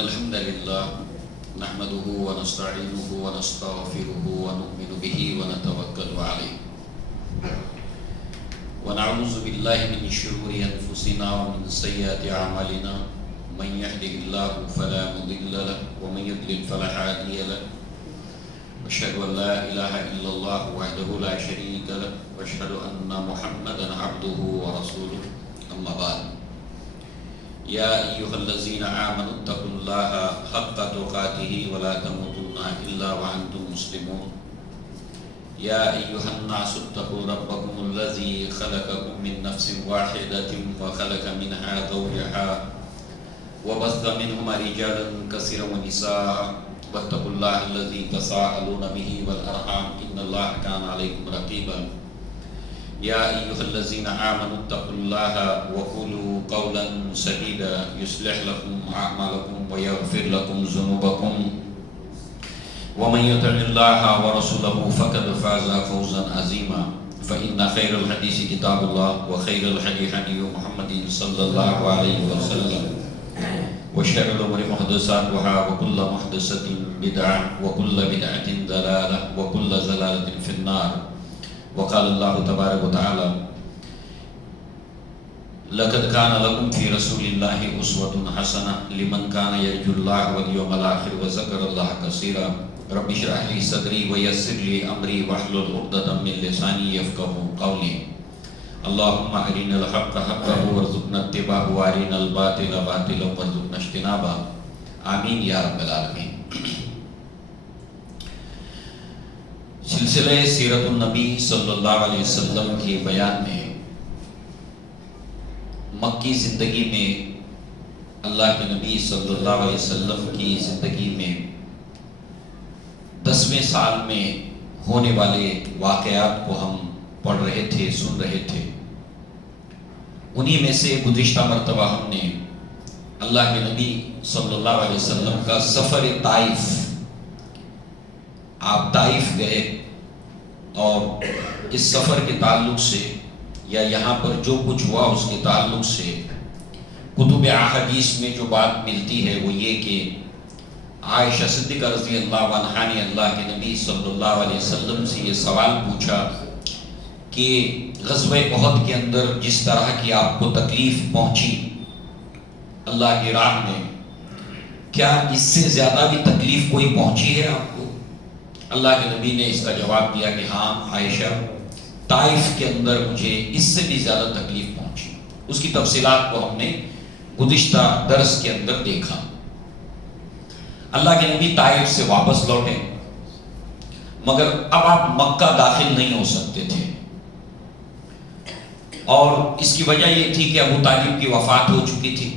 الحمد لله نحمده ونستعينه ونستغفره ونؤمن به ونتوكل عليه ونعوذ بالله من شرور أنفسنا ومن سيئات أعمالنا من يهده الله فلا مضل له ومن يضلل فلا هادي له أشهد أن لا إله إلا الله وحده لا شريك له وأشهد أن محمدا عبده ورسوله أما بعد يا أيها الذين آمنوا اتقوا الله حق تقاته ولا تموتن إلا وأنتم مسلمون يا أيها الناس اتقوا ربكم الذي خلقكم من نفس واحدة وخلق منها زوجها وبث منهما رجالا كثيرا ونساء واتقوا الله الذي تساءلون به والأرحام إن الله كان عليكم رقيبا يا أيها الذين آمنوا اتقوا الله وقولوا قولا سديدا يصلح لكم أعمالكم ويغفر لكم ذنوبكم ومن يطع الله ورسوله فقد فاز فوزا عظيما فإن خير الحديث كتاب الله وخير الهدي هدي محمد صلى الله عليه وسلم وشر الأمور محدثاتها وكل محدثة بدعة وكل بدعة ضلالة وكل ضلالة في النار وقال الله تبارك وتعالى لقد كان لكم في رسول الله أسوة حسنة لمن كان يرجو الله واليوم الآخر وذكر الله كثيرا رب اشرح لي صدري ويسر لي أمري واحلل عقدة من لساني يفقهوا قولي اللهم أرنا الحق حقا وارزقنا اتباعه وأرنا الباطل باطلا وارزقنا اجتنابه آمين يا رب العالمين. سلسلہ سیرت النبی صلی اللہ علیہ وسلم کے بیان میں مکی زندگی میں اللہ کے نبی صلی اللہ علیہ وسلم کی زندگی میں 10ویں سال میں ہونے والے واقعات کو ہم پڑھ رہے تھے، سن رہے تھے. انہی میں سے گزشتہ مرتبہ ہم نے اللہ کے نبی صلی اللہ علیہ وسلم کا سفر طائف، آپ طائف گئے اور اس سفر کے تعلق سے یا یہاں پر جو کچھ ہوا اس کے تعلق سے کتب احادیث میں جو بات ملتی ہے وہ یہ کہ عائشہ صدیقہ رضی اللہ عنہا نے اللہ کے نبی صلی اللہ علیہ وسلم سے یہ سوال پوچھا کہ غزوہ احد کے اندر جس طرح کی آپ کو تکلیف پہنچی اللہ کی راہ میں، کیا اس سے زیادہ بھی تکلیف کوئی پہنچی ہے آپ کو؟ اللہ کے نبی نے اس کا جواب دیا کہ ہاں عائشہ، طائف کے اندر مجھے اس سے بھی زیادہ تکلیف پہنچی. اس کی تفصیلات کو ہم نے گزشتہ درس کے اندر دیکھا. اللہ کے نبی طائف سے واپس لوٹے مگر اب آپ مکہ داخل نہیں ہو سکتے تھے اور اس کی وجہ یہ تھی کہ ابو طالب کی وفات ہو چکی تھی.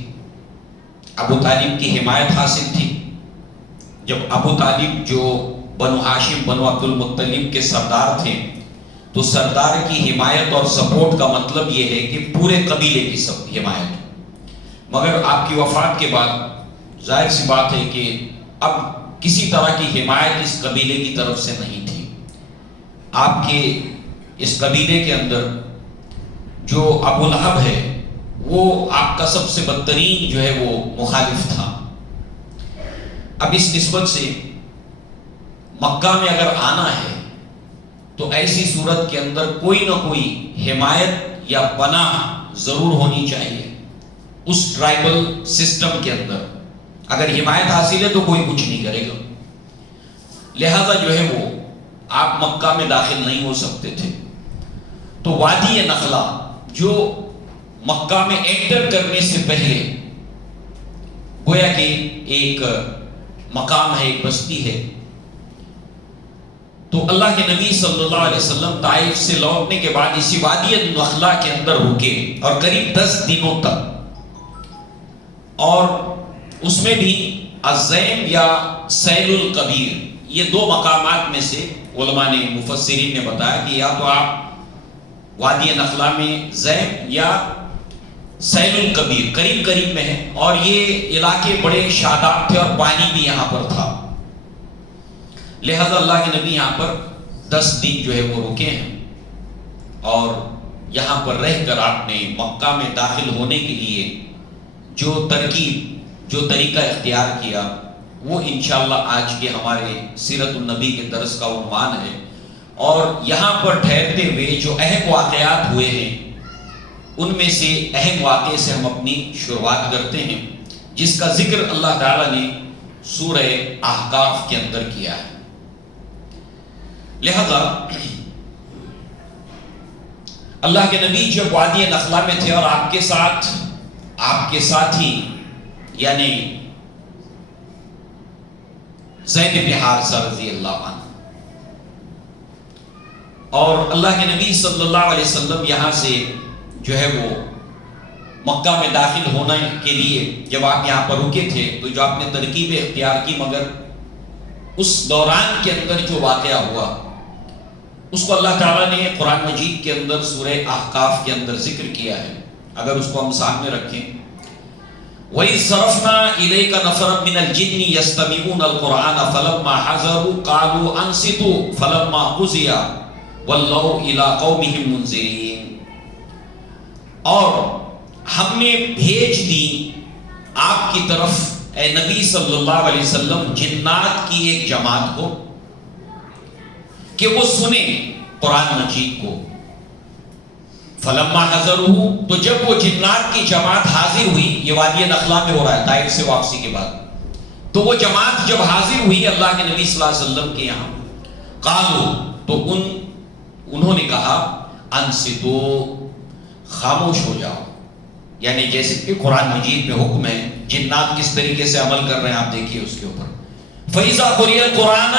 ابو طالب کی حمایت حاصل تھی. جب ابو طالب جو بنو ہاشم بنو عبد المطلب کے سردار تھے تو سردار کی حمایت اور سپورٹ کا مطلب یہ ہے کہ پورے قبیلے کی سب حمایت. مگر آپ کی وفات کے بعد ظاہر سی بات ہے کہ اب کسی طرح کی حمایت اس قبیلے کی طرف سے نہیں تھی. آپ کے اس قبیلے کے اندر جو ابو لہب ہے وہ آپ کا سب سے بدترین جو ہے وہ مخالف تھا. اب اس نسبت سے مکہ میں اگر آنا ہے تو ایسی صورت کے اندر کوئی نہ کوئی حمایت یا پناہ ضرور ہونی چاہیے. اس ٹرائبل سسٹم کے اندر اگر حمایت حاصل ہے تو کوئی کچھ نہیں کرے گا. لہذا جو ہے وہ آپ مکہ میں داخل نہیں ہو سکتے تھے. تو وادی نخلا جو مکہ میں انٹر کرنے سے پہلے گویا کہ ایک مقام ہے، ایک بستی ہے. تو اللہ کے نبی صلی اللہ علیہ وسلم طائف سے لوٹنے کے بعد اسی وادی نخلا کے اندر رکے اور قریب 10 دنوں تک، اور اس میں بھی الزیم یا سیل الکبیر، یہ 2 مقامات میں سے علماء نے مفسرین نے بتایا کہ یا تو آپ وادی نخلا میں زیم یا سیل الکبیر قریب قریب میں ہے، اور یہ علاقے بڑے شاداب تھے اور پانی بھی یہاں پر تھا. لہذا اللہ کے نبی یہاں پر 10 دن جو ہے وہ رکے ہیں اور یہاں پر رہ کر آپ نے مکہ میں داخل ہونے کے لیے جو ترکیب جو طریقہ اختیار کیا وہ انشاءاللہ آج کے ہمارے سیرت النبی کے درس کا عنوان ہے، اور یہاں پر ٹھہرتے ہوئے جو اہم واقعات ہوئے ہیں ان میں سے اہم واقعے سے ہم اپنی شروعات کرتے ہیں، جس کا ذکر اللہ تعالیٰ نے سورہ احقاف کے اندر کیا ہے۔ لہذا اللہ کے نبی جب وادی نخلا میں تھے اور آپ کے ساتھی یعنی زید بن حارثہ رضی اللہ عنہ، اور اللہ کے نبی صلی اللہ علیہ وسلم یہاں سے جو ہے وہ مکہ میں داخل ہونے کے لیے جب آپ یہاں پر رکے تھے تو جو آپ نے ترکیب اختیار کی، مگر اس دوران کے اندر جو واقعہ ہوا اس کو اللہ تعالیٰ نے قرآن مجید کے اندر سورہ احقاف کے اندر ذکر کیا ہے۔ اگر اس کو ہم سامنے رکھیں، وَإِذْ صَرَفْنَا إِلَيْكَ نَفَرًا مِنَ الْجِنِّ يَسْتَمِعُونَ الْقُرْآنَ فَلَمَّا حَضَرُوا قَالُوا أَنصِتُوا فَلَمَّا قُضِيَ وَلَّوْا إِلَىٰ قَوْمِهِمْ مُنذِرِينَ، اور ہم نے بھیج دی آپ کی طرف اے نبی صلی اللہ علیہ وسلم جنات کی ایک جماعت کو کہ وہ سنیں قرآن مجید کو۔ فلما حضروا، تو جب وہ جنات کی جماعت حاضر ہوئی، یہ وادی نخلا میں ہو رہا ہے طائف سے واپسی کے بعد، تو وہ جماعت جب حاضر ہوئی اللہ کے نبی صلی اللہ علیہ وسلم کے یہاں، قالوا، تو انہوں نے کہا انصتو، خاموش ہو جاؤ، یعنی جیسے کہ قرآن مجید میں حکم ہے، جنات کس طریقے سے عمل کر رہے ہیں آپ دیکھیے اس کے اوپر۔ فَإِذَا قُرِئَ الْقُرْآنَ،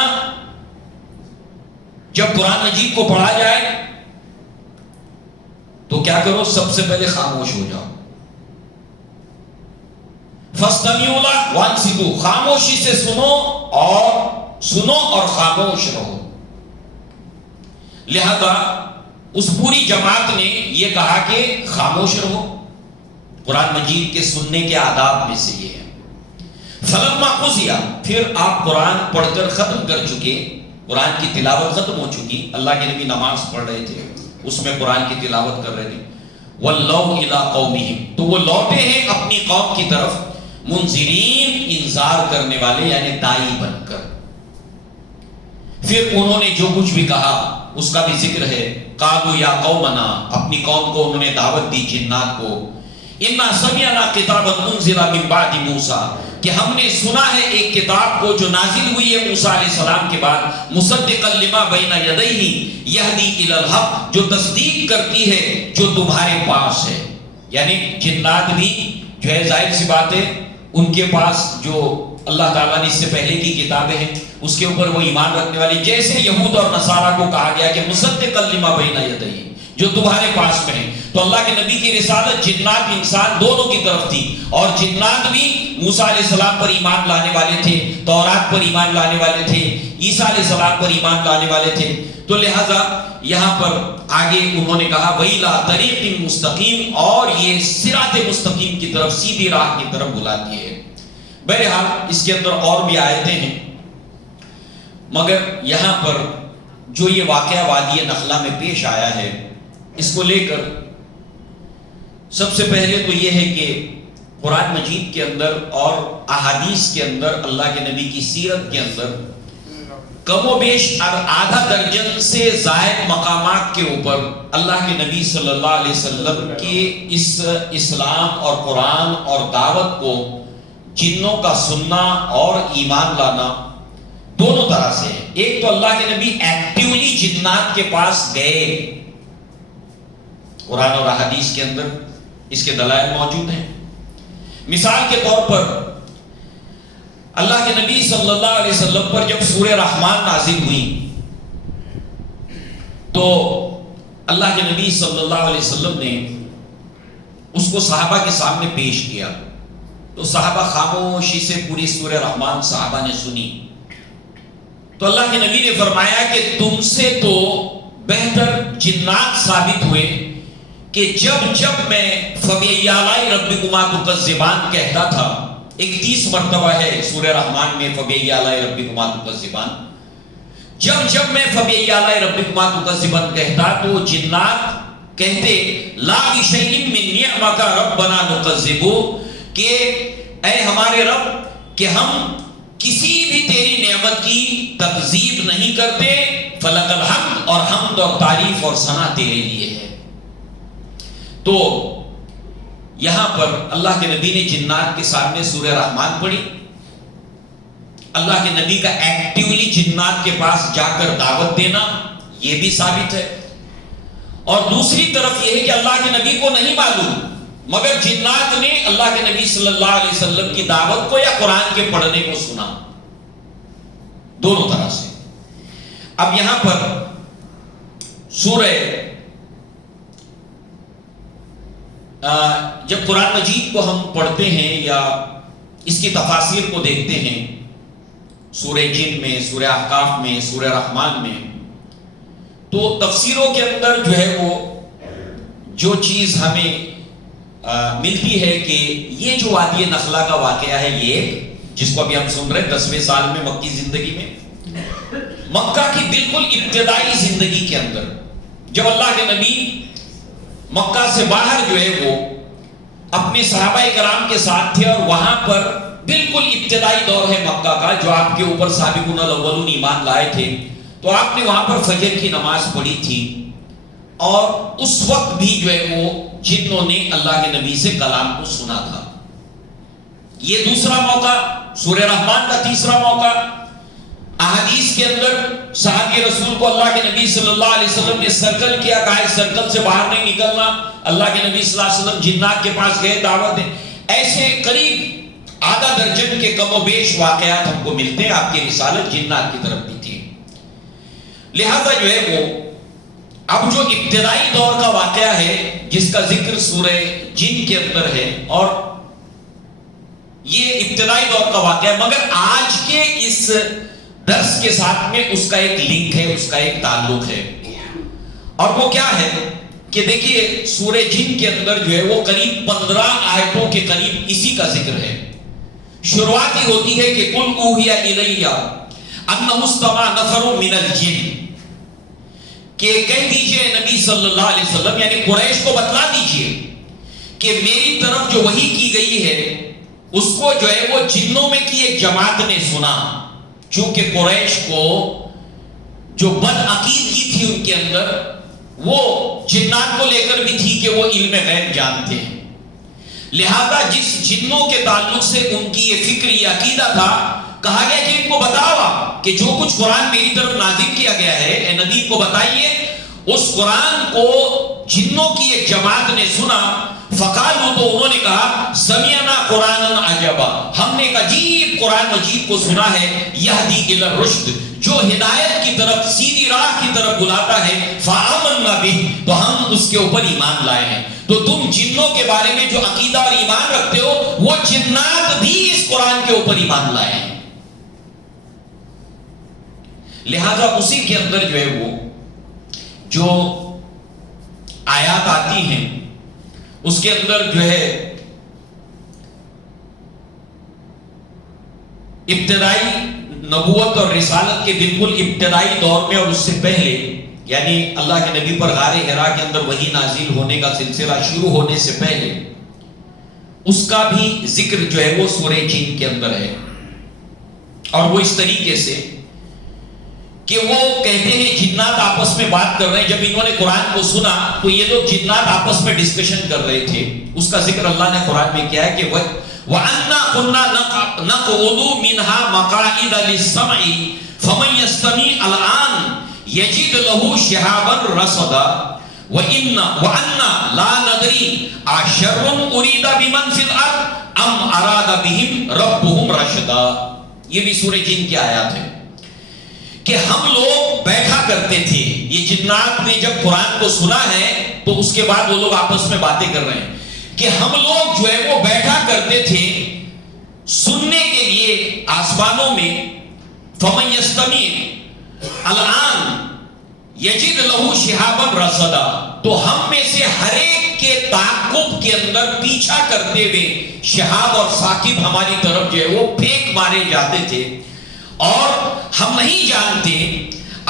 جب قرآن مجید کو پڑھا جائے تو کیا کرو، سب سے پہلے خاموش ہو جاؤ۔ فَاسْتَمِعُوا لَهُ وَأَنصِتُوا، خاموشی سے سنو اور خاموش رہو۔ لہذا اس پوری جماعت نے یہ کہا کہ خاموش رہو، قرآن مجید کے سننے کے آداب میں سے یہ ہے۔ فَلَمَّا قُضِيَ، پھر آپ قرآن پڑھ کر ختم کر چکے، قرآن کی تلاوت ختم ہو چکی، اللہ کے نبی نماز پڑھ رہے تھے، اس میں قرآن کی تلاوت کر رہے تھے، وَلَّوْا إِلَىٰ قَوْمِهِمْ، تو وہ لوٹے ہیں اپنی قوم کی طرف، منذرین، انذار کرنے والے یعنی دائی بن کر۔ پھر انہوں نے جو کچھ بھی کہا اس کا بھی ذکر ہے، قالوا یا قومنا، اپنی قوم کو انہوں نے دعوت دی جنات کو، اِنَّا سَمِعْنَا كِتَابًا أُنزِلَ مِن بَعْدِ مُوسَىٰ، کہ ہم نے سنا ہے ایک کتاب کو جو نازل ہوئی ہے موسیٰ علیہ السلام کے بعد، مُصَدِّقًا لِمَا بَيْنَ يَدَيْهِ يَهْدِي إِلَى الْحَقِّ، جو تصدیق کرتی ہے جو تمہارے پاس ہے۔ یعنی جنات بھی جو ہے ظاہر سی بات ہے ان کے پاس جو اللہ تعالیٰ نے اس سے پہلے کی کتابیں ہیں اس کے اوپر وہ ایمان رکھنے والی، جیسے یہود اور نصارہ کو کہا گیا کہ مُصَدِّقًا لِمَا بَيْنَ يَدَيْهِ، جو تمہارے پاس میں ہے۔ تو اللہ کے نبی کی رسالت جنات انسان دونوں کی طرف تھی، اور جنات بھی موسیٰ علیہ السلام پر ایمان لانے والے تھے، تورات پر ایمان لانے والے تھے، عیسیٰ علیہ السلام پر ایمان لانے والے تھے۔ تو لہٰذا یہاں پر آگے انہوں نے کہا وَإِلَىٰ طَرِيقٍ مُسْتَقِيمٍ، اور یہ صراط مستقیم کی طرف، سیدھی راہ کی طرف بلاتی ہے۔ بہرحال اس کے اندر اور بھی آیتیں ہیں، مگر یہاں پر جو یہ واقعہ وادی نخلا میں پیش آیا ہے اس کو لے کر سب سے پہلے تو یہ ہے کہ قرآن مجید کے اندر اور احادیث کے اندر، اللہ کے نبی کی سیرت کے اندر کم و بیش آدھا درجن سے زائد مقامات کے اوپر اللہ کے نبی صلی اللہ علیہ وسلم کے اس اسلام اور قرآن اور دعوت کو جنوں کا سننا اور ایمان لانا دونوں طرح سے ہے۔ ایک تو اللہ کے نبی ایکٹیولی جنات کے پاس گئے، قرآن اور احادیث کے اندر اس کے دلائل موجود ہیں۔ مثال کے طور پر اللہ کے نبی صلی اللہ علیہ وسلم پر جب سورہ رحمان نازل ہوئی تو اللہ کے نبی صلی اللہ علیہ وسلم نے اس کو صحابہ کے سامنے پیش کیا، تو صحابہ خاموشی سے پوری سورہ رحمان صحابہ نے سنی۔ تو اللہ کے نبی نے فرمایا کہ تم سے تو بہتر جنات ثابت ہوئے کہ جب میں فَبِأَيِّ آلَاءِ رَبِّكُمَا تُكَذِّبَانِ کہتا تھا، 31 مرتبہ ہے سورہ رحمان میں فَبِأَيِّ آلَاءِ رَبِّكُمَا تُكَذِّبَانِ، جب میں فَبِأَيِّ آلَاءِ رَبِّكُمَا تُكَذِّبَانِ کہتا تو جنات کہتے لَا بِشَيْءٍ مِّن نِعْمَكَ رَبَّنَا نُكَذِّبُ، کہ اے ہمارے رب کہ ہم کسی بھی تیری نعمت کی تکذیب نہیں کرتے، فلک الحمد، اور حمد اور تعریف اور ثنا تیرے لیے ہے۔ تو یہاں پر اللہ کے نبی نے جنات کے سامنے سورہ رحمان پڑھی۔ اللہ کے نبی کا ایکٹیولی جنات کے پاس جا کر دعوت دینا یہ بھی ثابت ہے، اور دوسری طرف یہ ہے کہ اللہ کے نبی کو نہیں معلوم مگر جنات نے اللہ کے نبی صلی اللہ علیہ وسلم کی دعوت کو یا قرآن کے پڑھنے کو سنا، دونوں طرح سے۔ اب یہاں پر سورہ جب قرآن مجید کو ہم پڑھتے ہیں یا اس کی تفاسیر کو دیکھتے ہیں، سورہ جن میں، سورہ احقاف میں، سورہ رحمان میں، تو تفسیروں کے اندر جو ہے وہ جو چیز ہمیں ملتی ہے کہ یہ جو وادی نخلا کا واقعہ ہے، یہ جس کو ابھی ہم سن رہے ہیں 10ویں سال میں مکی زندگی میں، مکہ کی بالکل ابتدائی زندگی کے اندر جب اللہ کے نبی مکہ سے باہر جو ہے وہ اپنے صحابہ کرام کے ساتھ تھے، اور وہاں پر بالکل ابتدائی دور ہے مکہ کا جو آپ کے اوپر سابقون الاولون ایمان لائے تھے، تو آپ نے وہاں پر فجر کی نماز پڑھی تھی، اور اس وقت بھی جو ہے وہ جنوں نے اللہ کے نبی سے کلام کو سنا تھا۔ یہ دوسرا موقع، سورہ رحمان کا تیسرا موقع۔ احادیث کے اندر صحابی رسول کو اللہ کے نبی صلی اللہ علیہ وسلم نے سرکل کیا، کہا اس سرکل سے باہر نہیں نکلنا۔ اللہ کے نبی صلی اللہ علیہ وسلم جنات کے پاس گئے دعوت دیں۔ ایسے قریب آدھا درجن کے کم و بیش واقعات ہم کو ملتے ہیں۔ آپ کی رسالت جنات کی طرف بھی تھی، لہذا جو ہے وہ اب جو ابتدائی دور کا واقعہ ہے جس کا ذکر سورہ جن کے اندر ہے، اور یہ ابتدائی دور کا واقعہ ہے، مگر آج کے اس درس کے ساتھ میں اس کا ایک لنک ہے، اس کا ایک تعلق ہے، اور وہ کیا ہے کہ دیکھیے سورہ جن کے اندر جو ہے وہ قریب 15 آیتوں کے قریب اسی کا ذکر ہے۔ شروعات ہی ہوتی ہے کہ قُلْ أُوحِیَ إِلَیَّ أَنَّهُ اسْتَمَعَ نَفَرٌ مِنَ الْجِنِّ، کہ کہہ دیجئے نبی صلی اللہ علیہ وسلم، یعنی قریش کو بتلا دیجئے کہ میری طرف جو وحی کی گئی ہے اس کو جو ہے وہ جنوں میں کی ایک جماعت نے سنا، چونکہ قریش کو جو بد عقیدگی تھی ان کے اندر وہ جنات کو لے کر بھی تھی کہ وہ علم غیب جانتے ہیں، لہذا جس جنوں کے تعلق سے ان کی یہ فکر، یہ عقیدہ تھا، کہا گیا کہ ان کو بتاوا کہ جو کچھ قرآن میری طرف نازل کیا گیا ہے، اے نبی کو بتائیے، اس قرآن کو جنوں کی ایک جماعت نے سنا۔ فقالوا، تو انہوں نے کہا، سمعنا قرآنا عجبا، ہم نے ایک عجیب قرآن مجید کو سنا ہے، یہدی الی الرشد، جو ہدایت کی طرف، سیدھی راہ کی طرف بلاتا ہے، فآمنا بہ، تو ہم اس کے اوپر ایمان لائے ہیں۔ تو تم جنوں کے بارے میں جو عقیدہ اور ایمان رکھتے ہو، وہ جنات بھی اس قرآن کے اوپر ایمان لائے ہیں، لہذا اسی کے اندر جو ہے وہ جو آیات آتی ہیں اس کے اندر جو ہے ابتدائی نبوت اور رسالت کے بالکل ابتدائی دور میں اور اس سے پہلے، یعنی اللہ کے نبی پر غار حرا کے اندر وحی نازل ہونے کا سلسلہ شروع ہونے سے پہلے، اس کا بھی ذکر جو ہے وہ سورہ جن کے اندر ہے، اور وہ اس طریقے سے کہ وہ کہتے ہیں جنات آپس میں بات کر رہے ہیں۔ جب انہوں نے قرآن کو سنا تو یہ لوگ جنات آپس میں ڈسکشن کر رہے تھے، اس کا ذکر اللہ نے قرآن میں کیا ہے کہ وَأَنَّا كُنَّا نَقْعُدُ مِنْهَا مَقَاعِدَ لِلسَّمْعِ فَمَنْ يَسْتَمِعْ الْآنَ يَجِدْ لَهُ شِهَابًا رَصَدًا وَأَنَّا لَا نَدْرِي أَشَرٌّ أُرِيدَ بِمَنْ فِي الْأَرْضِ أَمْ أَرَادَ بِهِمْ رَبُّهُمْ رَشَدًا۔ یہ بھی سورہ جن کی آیات ہے کہ ہم لوگ بیٹھا کرتے تھے، یہ جنات نے جب قرآن کو سنا ہے تو اس کے بعد وہ لوگ آپس میں باتیں کر رہے ہیں کہ ہم لوگ جو ہے وہ بیٹھا کرتے تھے سننے کے لیے آسمانوں میں، فَمَنْ يَسْتَمِعْ الْآنَ يَجِدْ لَهُ شِهَابًا رَصَدًا، تو ہم میں سے ہر ایک کے تعاقب کے اندر پیچھا کرتے ہوئے شہاب اور ثاقب ہماری طرف جو ہے وہ پھینک مارے جاتے تھے، اور ہم نہیں جانتے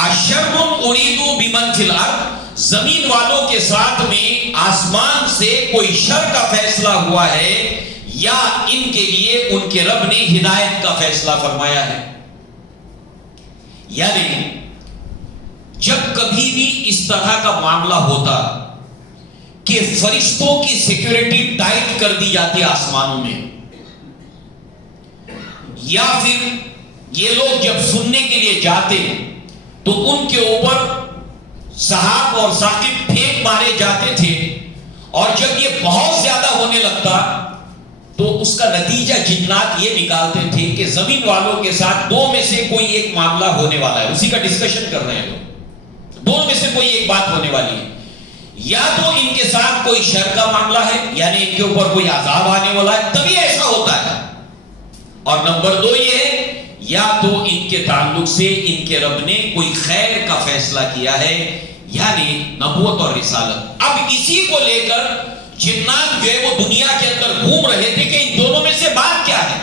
اشر اريد بمن فی الارض، زمین والوں کے ساتھ میں آسمان سے کوئی شر کا فیصلہ ہوا ہے یا ان کے لیے ان کے رب نے ہدایت کا فیصلہ فرمایا ہے؟ یعنی جب کبھی بھی اس طرح کا معاملہ ہوتا کہ فرشتوں کی سیکیورٹی ٹائٹ کر دی جاتی آسمانوں میں، یا پھر یہ لوگ جب سننے کے لیے جاتے تو ان کے اوپر سحاب اور ثاقب پھینک مارے جاتے تھے، اور جب یہ بہت زیادہ ہونے لگتا تو اس کا نتیجہ جنات یہ نکالتے تھے کہ زمین والوں کے ساتھ دو میں سے کوئی ایک معاملہ ہونے والا ہے، اسی کا ڈسکشن کر رہے ہیں لوگ، دو میں سے کوئی ایک بات ہونے والی ہے، یا تو ان کے ساتھ کوئی شر کا معاملہ ہے، یعنی ان کے اوپر کوئی عذاب آنے والا ہے تبھی ایسا ہوتا ہے، اور نمبر دو یہ ہے یا تو ان کے تعلق سے ان کے رب نے کوئی خیر کا فیصلہ کیا ہے، یعنی نبوت اور رسالت۔ اب اسی کو لے کر جنات جو ہے وہ دنیا کے اندر گھوم رہے تھے کہ ان دونوں میں سے بات کیا ہے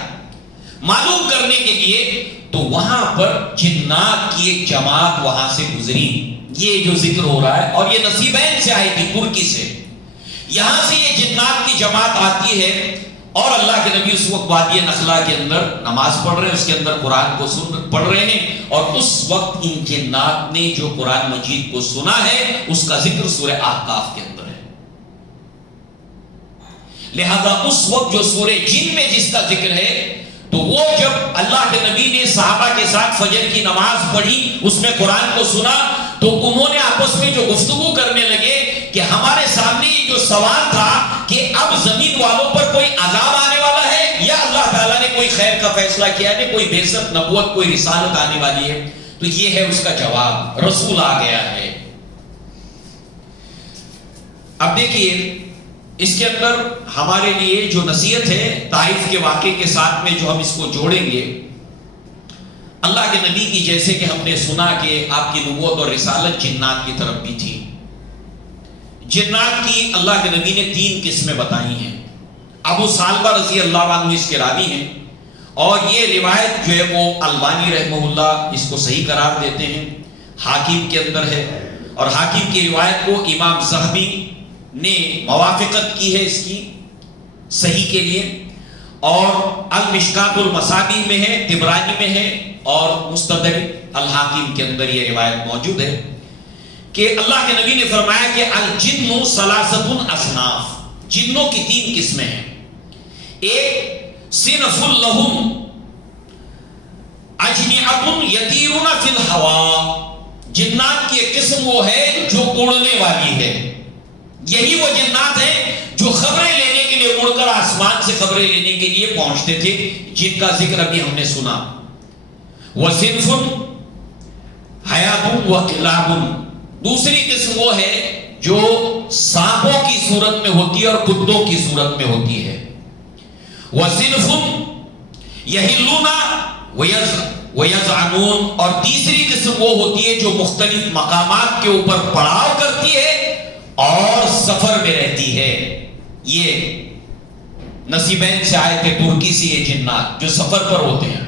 معلوم کرنے کے لیے، تو وہاں پر جنات کی ایک جماعت وہاں سے گزری، یہ جو ذکر ہو رہا ہے، اور یہ نصیبین سے آئی تھی، ترکی سے، یہاں سے یہ جنات کی جماعت آتی ہے، اور اللہ کے نبی اس وقت وادی نخلا کے اندر نماز پڑھ رہے ہیں، اس کے اندر قرآن کو پڑھ رہے ہیں، اور اس وقت ان جنات نے جو قرآن مجید کو سنا ہے اس کا ذکر سورہ احقاف کے اندر ہے، لہذا اس وقت جو سورہ جن میں جس کا ذکر ہے، تو وہ جب اللہ کے نبی نے صحابہ کے ساتھ فجر کی نماز پڑھی، اس میں قرآن کو سنا، تو انہوں نے آپس میں جو گفتگو کرنے لگے کہ ہمارے سامنے یہ جو سوال تھا کہ اب زمین والوں پر کوئی عذاب آنے والا ہے یا اللہ تعالیٰ نے کوئی خیر کا فیصلہ کیا ہے، کوئی بعثت، نبوت، کوئی رسالت آنے والی ہے، تو یہ ہے اس کا جواب، رسول آ گیا ہے۔ اب دیکھیے اس کے اندر ہمارے لیے جو نصیحت ہے طائف کے واقعے کے ساتھ میں جو ہم اس کو جوڑیں گے، اللہ کے نبی کی جیسے کہ ہم نے سنا کہ آپ کی نبوت اور رسالت جنات کی طرف بھی تھی، جنات کی اللہ کے نبی نے 3 قسمیں بتائی ہیں، ابو سالبہ رضی اللہ عنہ اس کے راوی ہیں، اور یہ روایت جو ہے وہ البانی رحمہ اللہ اس کو صحیح قرار دیتے ہیں، حاکم کے اندر ہے، اور حاکم کی روایت کو امام ذہبی نے موافقت کی ہے اس کی صحیح کے لیے، اور المشکات المصابیح میں ہے، طبرانی میں ہے، اور مستدرک الحاکم کے اندر یہ روایت موجود ہے کہ اللہ کے نبی نے فرمایا کہ الجن ثلاثۃ اصناف، جنوں کی 3 قسمیں ہیں، ایک صنف لہم اجنحۃ یطیرون فی الہواء، جنات کی ایک قسم وہ ہے جو اڑنے والی ہے، یہی وہ جنات ہیں جو خبریں لینے کے لیے اڑ کر آسمان سے خبریں لینے کے لیے پہنچتے تھے، جن کا ذکر ابھی ہم نے سنا۔ وَصِنْفٌ حَيَاتٌ وَقِلَابٌ، دوسری قسم وہ ہے جو سانپوں کی صورت میں ہوتی ہے اور کتوں کی صورت میں ہوتی ہے۔ وَصِنْفٌ يَحِلُّونَ وَيَزْعَنُونَ، اور تیسری قسم وہ ہوتی ہے جو مختلف مقامات کے اوپر پڑاؤ کرتی ہے اور سفر میں رہتی ہے۔ یہ نصیبین سے آئے تھے، ترکی سے یہ جنات جو سفر پر ہوتے ہیں،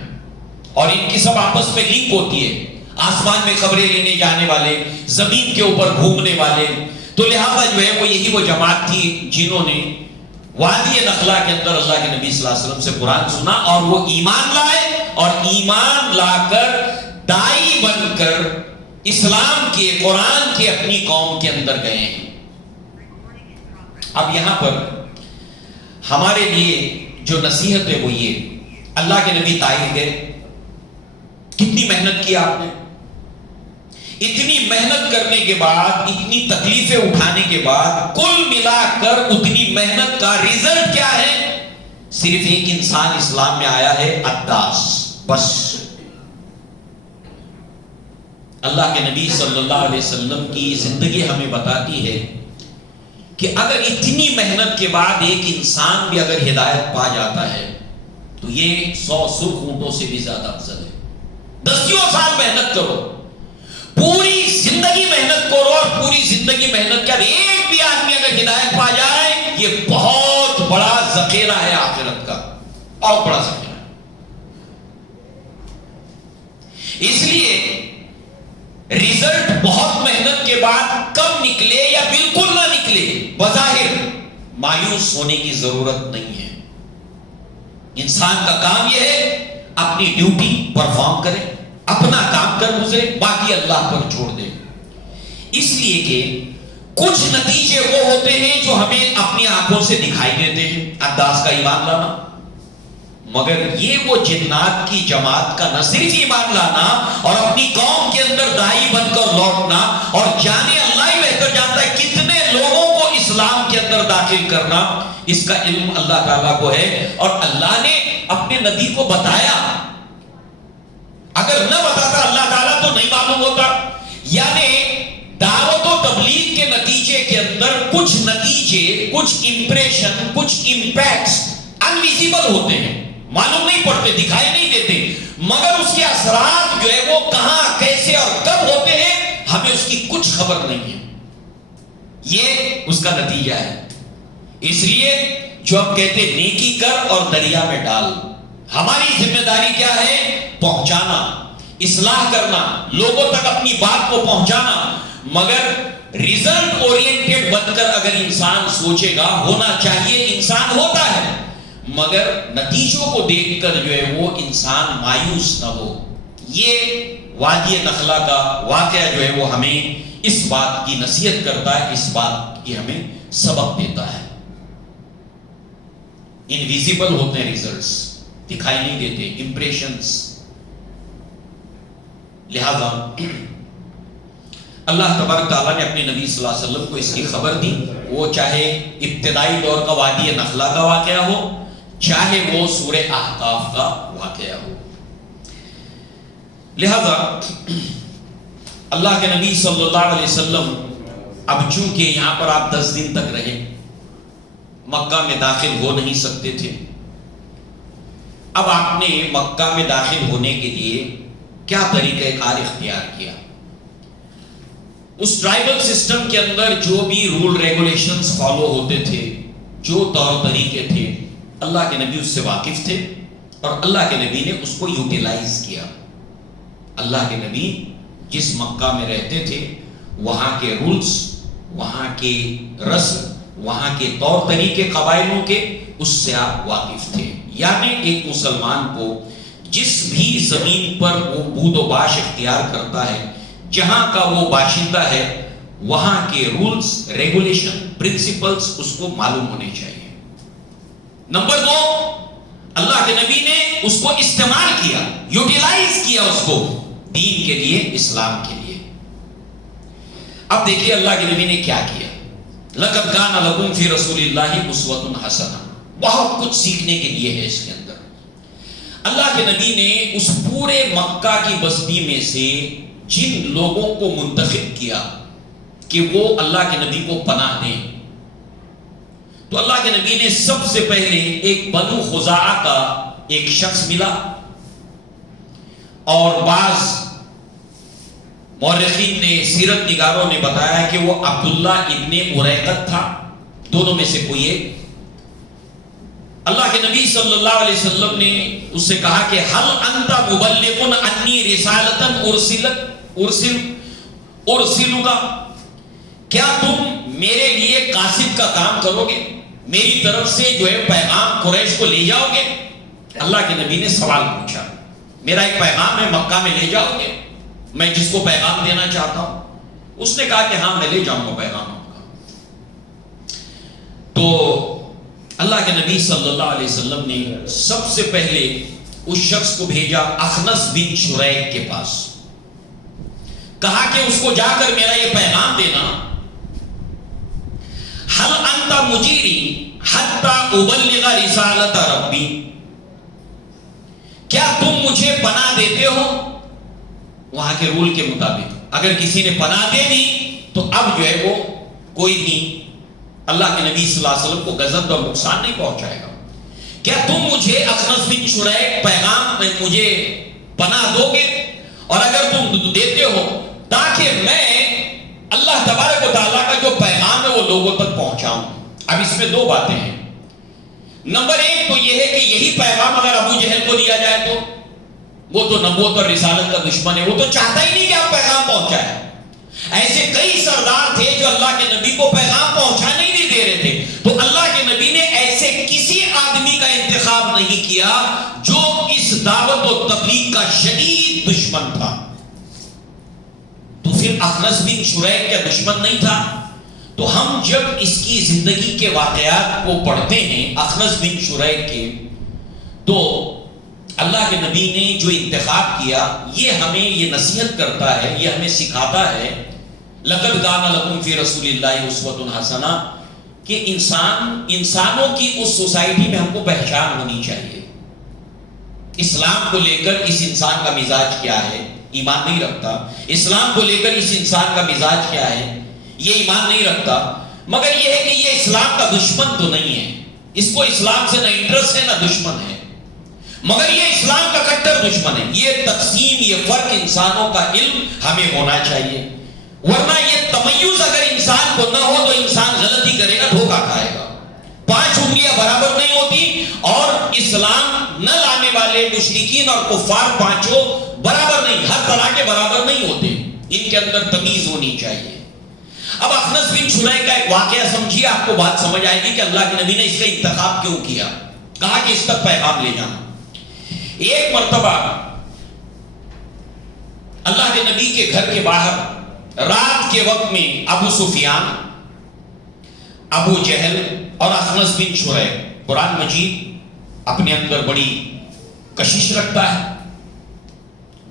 اور ان کی سب آپس میں لنک ہوتی ہے، آسمان میں خبریں لینے جانے والے، زمین کے اوپر گھومنے والے، تو لہذا جو ہے وہ یہی وہ جماعت تھی جنہوں نے وادی نخلا کے اندر اللہ کے نبی صلی اللہ علیہ وسلم سے قرآن سنا، اور وہ ایمان لائے، اور ایمان لا کر دائی بن کر اسلام کے، قرآن کے اپنی قوم کے اندر گئے ہیں۔ اب یہاں پر ہمارے لیے جو نصیحت ہے وہ یہ، اللہ کے نبی طائف گئے، کتنی محنت کی آپ نے، اتنی محنت کرنے کے بعد، اتنی تکلیفیں اٹھانے کے بعد، کل ملا کر اتنی محنت کا رزلٹ کیا ہے؟ صرف ایک انسان اسلام میں آیا ہے، عداس، بس۔ اللہ کے نبی صلی اللہ علیہ وسلم کی زندگی ہمیں بتاتی ہے کہ اگر اتنی محنت کے بعد ایک انسان بھی اگر ہدایت پا جاتا ہے تو یہ 100 سرخ اونٹوں سے بھی زیادہ افضل ہے۔ 10 سال محنت کرو، پوری زندگی محنت کرو، اور پوری زندگی محنت کر ایک بھی آدمی اگر ہدایت پا جائے، یہ بہت بڑا ذخیرہ ہے آخرت کا، اور بڑا ذخیرہ ہے۔ اس لیے رزلٹ بہت محنت کے بعد کم نکلے یا بالکل نہ نکلے، بظاہر مایوس ہونے کی ضرورت نہیں ہے۔ انسان کا کام یہ ہے اپنی ڈیوٹی پرفارم کرے، اپنا کام کر گزرے، باقی اللہ پر چھوڑ دے. اس لیے کہ کچھ نتیجے وہ ہوتے ہیں جو ہمیں اپنی آنکھوں سے دکھائی دیتے ہیں، انداز کا ایمان لانا، مگر یہ وہ جنات کی جماعت کا نہ صرف ایمان لانا اور اپنی قوم کے اندر داعی بن کر لوٹنا، اور جانے اللہ ہی بہتر جانتا ہے کتنے لوگوں کو اسلام کے اندر داخل کرنا، اس کا علم اللہ تعالیٰ کو ہے. اور اللہ نے اپنے نبی کو بتایا، اگر نہ بتاتا اللہ تعالیٰ تو نہیں معلوم ہوتا. یعنی دعوت و تبلیغ کے نتیجے کے اندر کچھ نتیجے، کچھ امپریشن، کچھ امپیکٹس انویزیبل ہوتے ہیں، معلوم نہیں پڑتے، دکھائی نہیں دیتے، مگر اس کے اثرات جو ہے وہ کہاں، کیسے اور کب ہوتے ہیں ہمیں اس کی کچھ خبر نہیں ہے. یہ اس کا نتیجہ ہے. اس لیے جو ہم کہتے ہیں نیکی کر اور دریا میں ڈال، ہماری ذمہ داری کیا ہے؟ پہنچانا، اصلاح کرنا، لوگوں تک اپنی بات کو پہنچانا. مگر ریزلٹ اورینٹڈ بن کر اگر انسان سوچے گا، ہونا چاہیے، انسان ہوتا ہے، مگر نتیجوں کو دیکھ کر جو ہے وہ انسان مایوس نہ ہو. یہ وادی نخلا کا واقعہ جو ہے وہ ہمیں اس بات کی نصیحت کرتا ہے، اس بات کی ہمیں سبق دیتا ہے. انویزیبل ہوتے ہیں ریزلٹس، دکھائی نہیں دیتے، امپریشنز. لہذا اللہ تبارک تعالیٰ نے اپنے نبی صلی اللہ علیہ وسلم کو اس کی خبر دی، وہ چاہے ابتدائی دور کا وادی نخلا کا واقعہ ہو، چاہے وہ سورہ احقاف کا واقعہ ہو. لہذا اللہ کے نبی صلی اللہ علیہ وسلم اب چونکہ یہاں پر آپ 10 دن تک رہے، مکہ میں داخل ہو نہیں سکتے تھے. اب آپ نے مکہ میں داخل ہونے کے لیے کیا طریقہ کار اختیار کیا؟ اس ٹرائبل سسٹم کے اندر جو بھی رول ریگولیشنز فالو ہوتے تھے، جو طور طریقے تھے، اللہ کے نبی اس سے واقف تھے اور اللہ کے نبی نے اس کو یوٹیلائز کیا. اللہ کے نبی جس مکہ میں رہتے تھے وہاں کے رولز، وہاں کے رسم، وہاں کے طور طریقے قبائلوں کے، اس سے آپ واقف تھے. یعنی ایک مسلمان کو جس بھی زمین پر وہ بود و باش اختیار کرتا ہے، جہاں کا وہ باشندہ ہے، وہاں کے رولز، ریگولیشن، پرنسپلز اس کو معلوم ہونے چاہیے. نمبر 2، اللہ کے نبی نے اس کو استعمال کیا، یوٹیلائز کیا اس کو دین کے لیے، اسلام کے لیے. اب دیکھیے اللہ کے نبی نے کیا کیا. لَقَدْ كَانَ لَكُمْ فِي رَسُولِ اللَّهِ أُسْوَةٌ حَسَنَةٌ، بہت کچھ سیکھنے کے لیے ہے اس کے اندر. اللہ کے نبی نے اس پورے مکہ کی بستی میں سے جن لوگوں کو منتخب کیا کہ وہ اللہ کے نبی کو پناہ دیں، تو اللہ کے نبی نے سب سے پہلے ایک بنو خزاعہ کا ایک شخص ملا، اور بعض مورخین نے، سیرت نگاروں نے بتایا کہ وہ عبداللہ ابن اریقط تھا، دونوں میں سے کوئی ایک. اللہ کے نبی صلی اللہ علیہ وسلم نے اس سے کہا کہ ہل انت مبلغ انی رسالتا ارسلگا، کیا تم میرے لیے قاصد کا کام کرو گے، میری طرف سے جو ہے پیغام قریش کو لے جاؤ گے؟ اللہ کے نبی نے سوال پوچھا، میرا ایک پیغام ہے، مکہ میں لے جاؤ گے میں جس کو پیغام دینا چاہتا ہوں؟ اس نے کہا کہ ہاں میں لے جاؤں گا پیغام آپ کا. تو اللہ کے نبی صلی اللہ علیہ وسلم نے سب سے پہلے اس شخص کو بھیجا اخنس بن شریک کے پاس، کہا کہ اس کو جا کر میرا یہ پیغام دینا، حل انت مجیری حتی ابلغ رسالت ربی، کیا تم مجھے پناہ دیتے ہو؟ وہاں کے رول کے مطابق اگر کسی نے پناہ دے دی تو اب جو ہے وہ کوئی بھی اللہ کے نبی صلی اللہ علیہ وسلم کو غضب اور نقصان نہیں پہنچائے گا. کیا تم مجھے اخنس بن شریک پیغام میں مجھے پناہ دو گے؟ اور اگر تم دیتے ہو تاکہ میں اللہ تبارک و تعالیٰ کا جو پیغام ہے وہ لوگوں تک پہنچاؤں. اب اس میں 2 باتیں ہیں. نمبر 1 تو یہ ہے کہ یہی پیغام اگر ابو جہل کو دیا جائے تو وہ تو نبوت اور رسالت کا دشمن ہے، وہ تو چاہتا ہی نہیں کہ آپ پیغام پہنچائیں. ایسے کئی سردار تھے جو اللہ کے نبی کو پیغام پہنچانے ہی نہیں دے رہے تھے. تو اللہ کے نبی نے ایسے کسی آدمی کا انتخاب نہیں کیا دعوت و تبلیغ کا شدید دشمن تھا. تو پھر اخنس بن شریح کیا دشمن نہیں تھا؟ تو ہم جب اس کی زندگی کے واقعات کو پڑھتے ہیں اخنس بن شریح کے، تو اللہ کے نبی نے جو انتخاب کیا یہ ہمیں یہ نصیحت کرتا ہے، یہ ہمیں سکھاتا ہے لَقَدْ كَانَ لَكُمْ فِي رَسُولِ اللَّهِ أُسْوَةٌ حَسَنَةٌ کہ انسانوں کی اس سوسائٹی میں ہم کو پہچان ہونی چاہیے. اسلام کو لے کر اس انسان کا مزاج کیا ہے؟ ایمان نہیں رکھتا. اسلام کو لے کر اس انسان کا مزاج کیا ہے؟ یہ ایمان نہیں رکھتا. مگر یہ ہے کہ یہ اسلام کا دشمن تو نہیں ہے، اس کو اسلام سے نہ انٹرسٹ ہے نہ دشمن ہے، مگر یہ اسلام کا کٹر دشمن ہے. یہ تقسیم، یہ فرق انسانوں کا علم ہمیں ہونا چاہیے، ورنہ یہ تمیز اگر انسان کو نہ ہو تو انسان غلطی کرے گا، دھوکہ کھائے گا. 5 انگلیاں برابر نہیں ہوتی، اور اسلام نہ لانے والے مشرکین اور کفار پانچوں برابر نہیں، ہر طرح کے برابر نہیں ہوتے. ان کے اندر تمیز ہونی چاہیے. اب اخنس بن شریح کا ایک واقعہ سمجھیے، آپ کو بات سمجھ آئے گی کہ اللہ کے نبی نے اس کا انتخاب کیوں کیا. کہا کہ اس تک پیغام لے جانا. ایک مرتبہ اللہ کے نبی کے گھر کے باہر رات کے وقت میں ابو سفیان، ابو جہل اور اخنس بن شریح، قرآن مجید اپنے اندر بڑی کشش رکھتا ہے،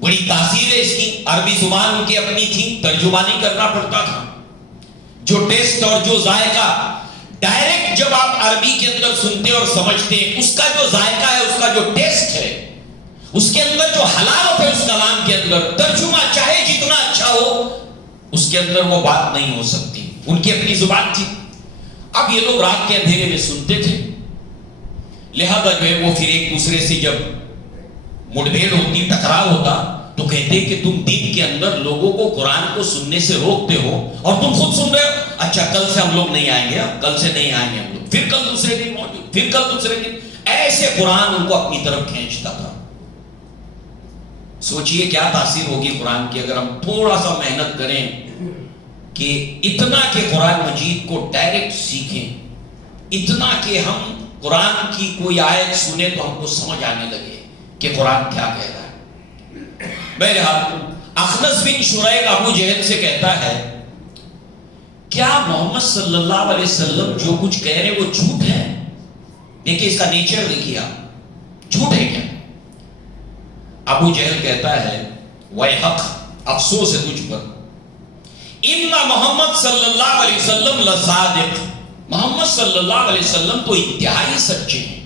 بڑی تاثیر ہے اس کی. عربی زبان ان کی اپنی تھی، ترجمہ نہیں کرنا پڑتا تھا. جو ٹیسٹ اور جو ذائقہ ڈائریکٹ جب آپ عربی کے اندر سنتے اور سمجھتے ہیں، اس کا جو ذائقہ ہے، اس کا جو ٹیسٹ ہے، اس کے اندر جو حلاوت ہے اس کلام کے اندر، ترجمہ چاہے جتنا اچھا ہو اس کے اندر وہ بات نہیں ہو سکتی. ان کی اپنی زبان تھی. اب یہ لوگ رات کے اندھیرے میں سنتے تھے، لہذا جو ہے وہ پھر ایک دوسرے سے جب مڑ بھیڑ ہوتی، ٹکراؤ ہوتا، تو کہتے کہ تم دین کے اندر لوگوں کو قرآن کو سننے سے روکتے ہو اور تم خود سن رہے ہو. اچھا کل سے ہم لوگ نہیں آئیں گے، کل سے نہیں آئیں گے ہم لوگ، پھر کل دوسرے دن موجود، پھر کل دوسرے دن. ایسے قرآن ان کو اپنی طرف کھینچتا تھا. سوچئے کیا تاثیر ہوگی قرآن کی اگر ہم تھوڑا سا محنت کریں کہ اتنا کہ قرآن مجید کو ڈائریکٹ سیکھیں، اتنا کہ ہم قرآن کی کوئی آیت سنیں تو ہم کو سمجھ آنے لگے کہ قرآن کیا کہہ رہا ہے. بہرحال اخنس بن شریح ابو جہل سے کہتا ہے کیا محمد صلی اللہ علیہ وسلم جو کچھ کہہ رہے وہ جھوٹ ہے؟ دیکھیں اس کا نیچر دیکھیے آپ، جھوٹ ہے کیا؟ ابو جہل کہتا ہے وَيْحَقْ، افسوس ہے تجھ پر، اِنَّ محمد صلی اللہ علیہ وسلم لصادق، محمد صلی اللہ علیہ وسلم تو انتہائی سچے ہیں.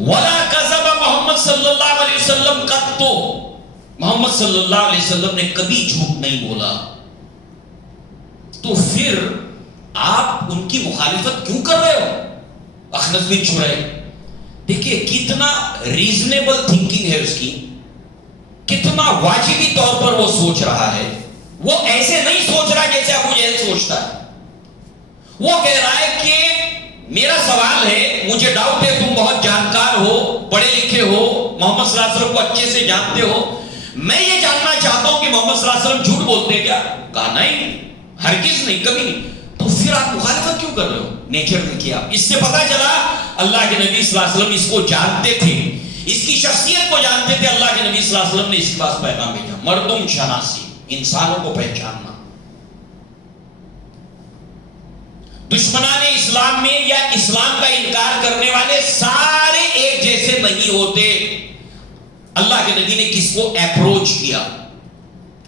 وَلَا كَذَبَ محمد صلی اللہ علیہ وسلم قَطُّ، محمد صلی اللہ علیہ وسلم نے کبھی جھوٹ نہیں بولا. تو پھر آپ ان کی مخالفت کیوں کر رہے ہو؟ اخنس بن شریح دیکھیے کتنا ریزنیبل تھنکنگ ہے اس کی، کتنا واجبی طور پر وہ سوچ رہا ہے. وہ ایسے نہیں سوچ رہا جیسے ابو جہل سوچتا ہے. وہ کہہ رہا ہے کہ میرا سوال ہے، مجھے ڈاؤٹ ہے، تم بہت جانکار ہو، پڑھے لکھے ہو، محمد صلی اللہ علیہ وسلم کو اچھے سے جانتے ہو، میں یہ جاننا چاہتا ہوں کہ محمد صلی اللہ علیہ وسلم جھوٹ بولتے ہیں کیا؟ کہا نہیں، ہرگز نہیں، کبھی نہیں. تو پھر آپ مخالفت کیوں کر رہے ہو؟ نیچر دیکھیے آپ. اس سے پتا چلا اللہ کے نبی صلی اللہ علیہ وسلم اس کو جانتے تھے، اس کی شخصیت کو جانتے تھے. اللہ کے نبی صلی اللہ علیہ وسلم نے اس کے پاس پیغام بھیجا، مردم شناسی، انسانوں کو پہچاننا. دشمنان اسلام میں یا اسلام کا انکار کرنے والے سارے ایک جیسے نہیں ہوتے. اللہ کے نبی نے کس کو اپروچ کیا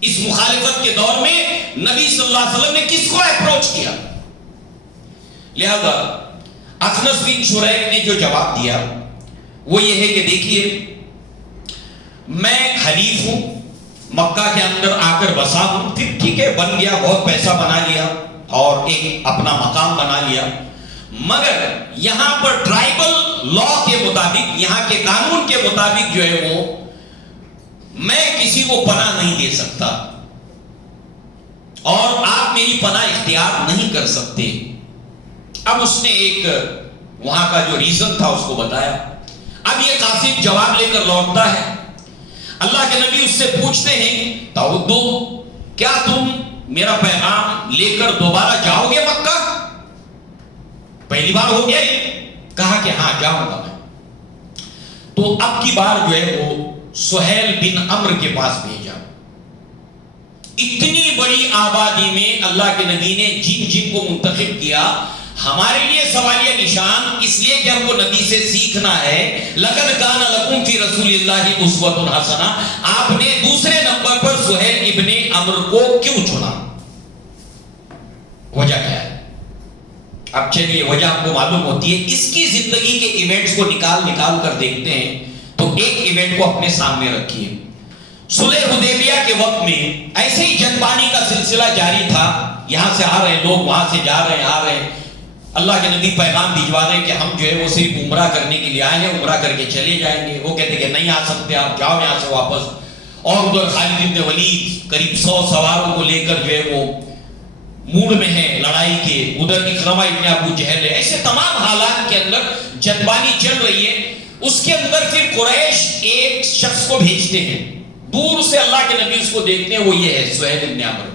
اس مخالفت کے دور میں؟ نبی صلی اللہ علیہ وسلم نے کس کو اپروچ کیا؟ لہذا اخنس بن شریح نے جو جواب دیا وہ یہ ہے کہ دیکھیے میں خلیف ہوں، مکہ کے اندر آ کر بسا ہوں، پھر ٹھیک ہے بن گیا، بہت پیسہ بنا لیا اور ایک اپنا مقام بنا لیا، مگر یہاں پر ٹرائبل لا کے مطابق، یہاں کے قانون کے مطابق جو ہے وہ میں کسی کو پناہ نہیں دے سکتا اور آپ میری پناہ اختیار نہیں کر سکتے. اب اس نے ایک وہاں کا جو ریزن تھا اس کو بتایا. اب یہ قاصد جواب لے کر لوٹتا ہے. اللہ کے نبی اس سے پوچھتے ہیں تعودو، کیا تم میرا پیغام لے کر دوبارہ جاؤ گے مکہ؟ پہلی بار ہو گیا یہ؟ کہا کہ ہاں جاؤں گا میں. تو اب کی بار جو ہے وہ سہیل بن عمرو کے پاس بھیجا. اتنی بڑی آبادی میں اللہ کے نبی نے جن جن کو منتخب کیا، ہمارے لیے سوالیہ نشان اس لیے کہ ہم کو نبی سے سیکھنا ہے. لَقَدْ كَانَ لَكُمْ فِي رَسُولِ اللَّهِ أُسْوَةٌ حَسَنَةٌ. آپ نے دوسرے نمبر پر سہیل ابن عمرو کو کیوں چنا؟ وجہ کیا ہے؟ اب چلیے وجہ آپ کو معلوم ہوتی ہے. اس کی زندگی کے ایونٹس کو نکال کر دیکھتے ہیں. تو ایک ایونٹ کو اپنے سامنے رکھیے. صلح حدیبیہ کے وقت میں ایسے ہی جنبانی کا سلسلہ جاری تھا. یہاں سے آ رہے ہیں لوگ، وہاں سے جا رہے ہیں، آ رہے ہیں. اللہ کے نبی پیغام بھجوا رہے ہیں کہ ہم جو ہے وہ صرف عمرہ کرنے کے لیے آئے ہیں، عمرہ کر کے چلے جائیں گے. وہ کہتے ہیں کہ نہیں آ سکتے، آپ جاؤ یہاں سے واپس. اور ادھر خالد بن ولید قریب 100 سواروں کو لے کر جو ہے وہ موڈ میں ہے لڑائی کے. ادھر اکرمہ ابن ابو جہل ہے. ایسے تمام حالات کے اندر جنبانی چل رہی ہے. اس کے اندر پھر قریش ایک شخص کو بھیجتے ہیں. دور سے اللہ کے نبی اس کو دیکھتے ہیں، وہ یہ ہے سہیل ابن عمرو.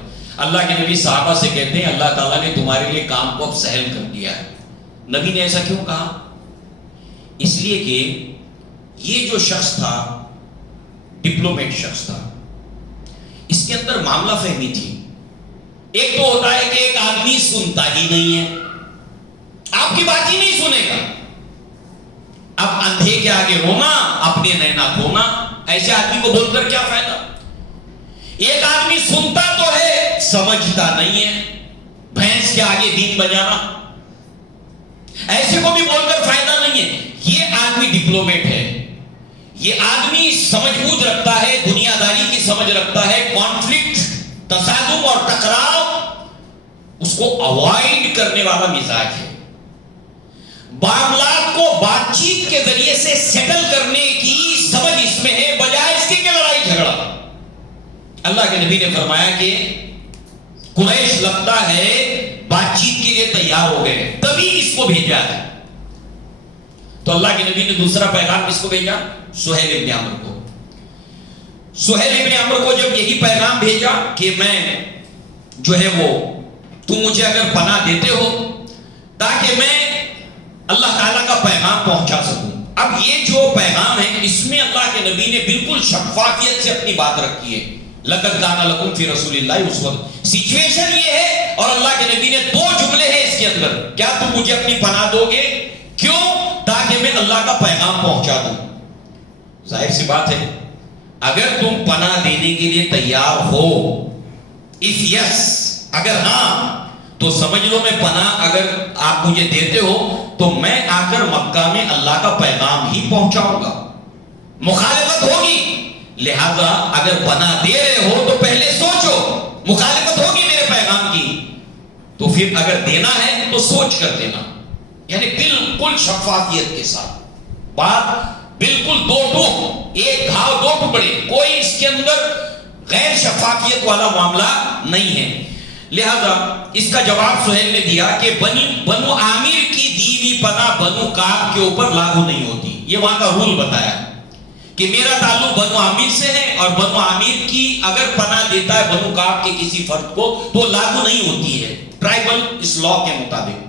اللہ کے نبی صحابہ سے کہتے ہیں اللہ تعالیٰ نے تمہارے لیے کام کو اب سہل کر دیا ہے. نبی نے ایسا کیوں کہا؟ اس لیے کہ یہ جو شخص تھا ڈپلومیٹ شخص تھا. اس کے اندر معاملہ فہمی تھی. ایک تو ہوتا ہے کہ ایک آدمی سنتا ہی نہیں ہے، آپ کی بات ہی نہیں سنے گا. اب اندھے کے آگے رونا، اپنے نینا کھونا، ایسے آدمی کو بول کر کیا فائدہ؟ ایک آدمی سنتا تو ہے، سمجھتا نہیں ہے، بھینس کے آگے دین بجانا، ایسے کو بھی بول کر فائدہ نہیں ہے. یہ آدمی ڈپلومیٹ ہے. یہ آدمی سمجھ بوجھ رکھتا ہے، دنیا داری کی سمجھ رکھتا ہے. کانفلکٹ، تصادم اور ٹکراؤ اس کو اوائڈ کرنے والا مزاج ہے. معاملات کو بات چیت کے ذریعے سے سیٹل کرنے کی سمجھ اس میں ہے، بجائے اس کے کہ لڑائی جھگڑا. اللہ کے نبی نے فرمایا کہ قریش لگتا ہے بات چیت کے لیے تیار ہو گئے، تبھی اس کو بھیجا ہے. تو اللہ کے نبی نے دوسرا پیغام کس کو بھیجا؟ سہیل ابن عمرو کو. سہیل ابن عمرو کو جب یہی پیغام بھیجا کہ میں جو ہے وہ تم مجھے اگر پناہ دیتے ہو تاکہ میں اللہ تعالیٰ کا پیغام پہنچا سکوں. اب یہ جو پیغام ہے اس میں اللہ کے نبی نے بالکل شفافیت سے اپنی بات رکھی ہے. لَقَدْ كَانَ لَكُمْ فِي رَسُولِ اللَّهِ أُسْوَةٌ. سچویشن یہ ہے اور اللہ کے نبی نے 2 جملے ہیں اس کے اندر. کیا تم مجھے اپنی پناہ دو گے؟ کیوں؟ تاکہ میں اللہ کا پیغام پہنچا دوں. ظاہر سی بات ہے اگر تم پناہ دینے کے لیے تیار ہو، if yes، اگر ہاں تو سمجھ لو میں پناہ اگر آپ مجھے دیتے ہو تو میں آ کر مکہ میں اللہ کا پیغام ہی پہنچاؤں گا. مخالفت ہوگی، لہذا اگر پناہ دے رہے ہو تو پہلے سوچو. مخالفت ہوگی میرے پیغام کی تو پھر اگر دینا ہے تو سوچ کر دینا. یعنی بالکل شفافیت کے ساتھ بات، بالکل 2 ٹوک، ایک گھاؤ 2 ٹکڑے. کوئی اس کے اندر غیر شفافیت والا معاملہ نہیں ہے. لہذا اس کا جواب سہیل نے دیا کہ بنو عامر کی دی ہوئی پناہ بنو کعب کے اوپر لاگو نہیں ہوتی. یہ وہاں کا رول بتایا کہ میرا تعلق بنو عامر سے ہے اور بنو عامر کی اگر پناہ دیتا ہے بنو کعب کے کسی فرد کو تو لاگو نہیں ہوتی ہے ٹرائبل اس لا کے مطابق.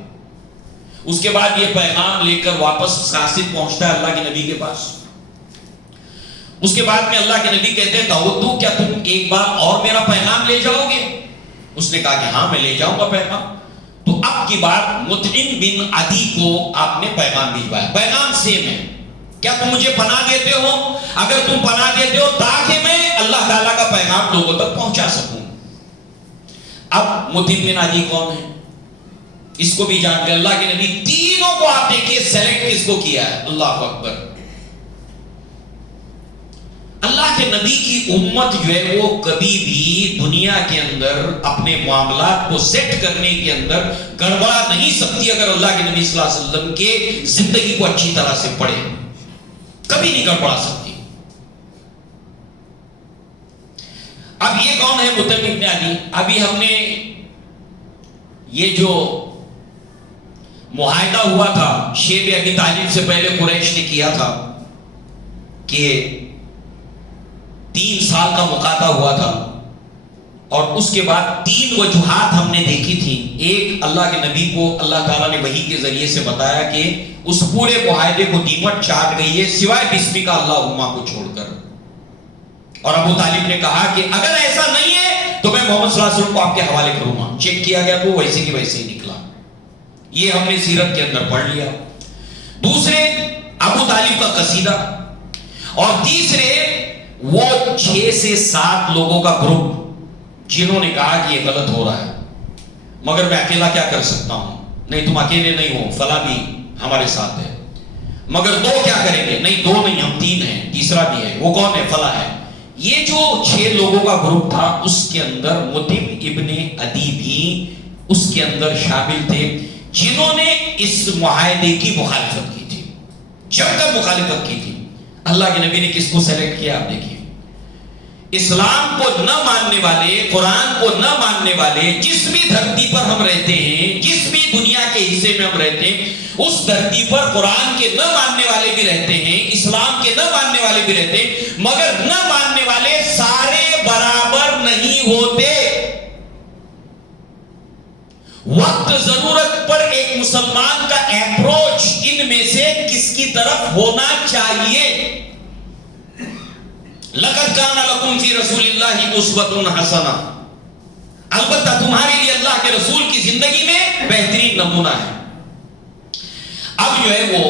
اس کے بعد یہ پیغام لے کر واپس قاصد پہنچتا ہے اللہ کے نبی کے پاس. اس کے بعد میں اللہ کے نبی کہتے ہیں داؤد کیا تم ایک بار اور میرا پیغام لے جاؤ گے؟ اس نے کہا کہ ہاں میں لے جاؤں گا پیغام. تو اب کی بار مطعم بن عدی کو آپ نے پیغام بھیجوایا. پیغام سیم ہے. کیا تم مجھے پناہ دیتے ہو؟ اگر تم پناہ دیتے ہو تاکہ میں اللہ تعالیٰ کا پیغام لوگوں تک پہنچا سکوں. اب مطعم بن عدی کون ہے اس کو بھی جان کے اللہ کے نبی تینوں کو آپ دیکھیے سیلیکٹ کس کو کیا ہے. اللہ اکبر. اللہ کے نبی کی امت جو ہے وہ کبھی بھی دنیا کے اندر اپنے معاملات کو سیٹ کرنے کے اندر گڑبڑا نہیں سکتی اگر اللہ کے نبی صلی اللہ علیہ وسلم کے زندگی کو اچھی طرح سے پڑھے. کبھی نہیں گڑبڑا سکتی. اب یہ کون ہے مطعم بن عدی؟ ابھی ہم نے یہ جو معاہدہ ہوا تھا شیب ابی طالب سے پہلے قریش نے کیا تھا کہ 3 سال کا مقاطع ہوا تھا اور اس کے بعد 3 وجوہات ہم نے دیکھی تھی. ایک، اللہ کے نبی کو اللہ تعالیٰ نے وحی کے ذریعے سے بتایا کہ اس پورے معاہدے کو دیمٹ چاٹ گئی ہے سوائے بسم کا اللہم کو چھوڑ کر. اور ابو طالب نے کہا کہ اگر ایسا نہیں ہے تو میں محمد صلی اللہ علیہ وسلم کو آپ کے حوالے کروں گا. چیک کیا گیا تو ویسے کی ویسے ہی نکلا. یہ ہم نے سیرت کے اندر پڑھ لیا. دوسرے، ابو طالب کا قصیدہ. اور تیسرے، وہ 6 سے 7 لوگوں کا گروپ جنہوں نے کہا کہ یہ غلط ہو رہا ہے مگر میں اکیلا کیا کر سکتا ہوں. نہیں تم اکیلے نہیں ہو، فلاں بھی ہمارے ساتھ ہے. مگر 2 کیا کریں گے؟ نہیں 2 نہیں، ہم 3 ہیں، تیسرا بھی ہے. وہ کون ہے؟ فلاں ہے. یہ جو 6 لوگوں کا گروپ تھا اس کے اندر مطعم ابن عدی بھی اس کے اندر شامل تھے جنہوں نے اس معاہدے کی مخالفت کی تھی. جب تک مخالفت کی تھی اللہ کے نبی نے کس کو سیلیکٹ کیا؟ آپ دیکھیے، اسلام کو نہ ماننے والے، قرآن کو نہ ماننے والے، جس بھی دھرتی پر ہم رہتے ہیں، جس بھی دنیا کے حصے میں ہم رہتے ہیں، اس دھرتی پر قرآن کے نہ ماننے والے بھی رہتے ہیں، اسلام کے نہ ماننے والے بھی رہتے ہیں، مگر نہ ماننے والے سارے برابر نہیں ہوتے. وقت ضرورت پر ایک مسلمان کا اپروچ ان میں سے کس کی طرف ہونا چاہیے. لَقَدْ كَانَ لَكُمْ فِي رَسُولِ اللَّهِ أُسْوَةٌ حَسَنَةٌ، البتہ تمہارے لیے اللہ کے رسول کی زندگی میں بہترین نمونہ ہے. اب جو ہے وہ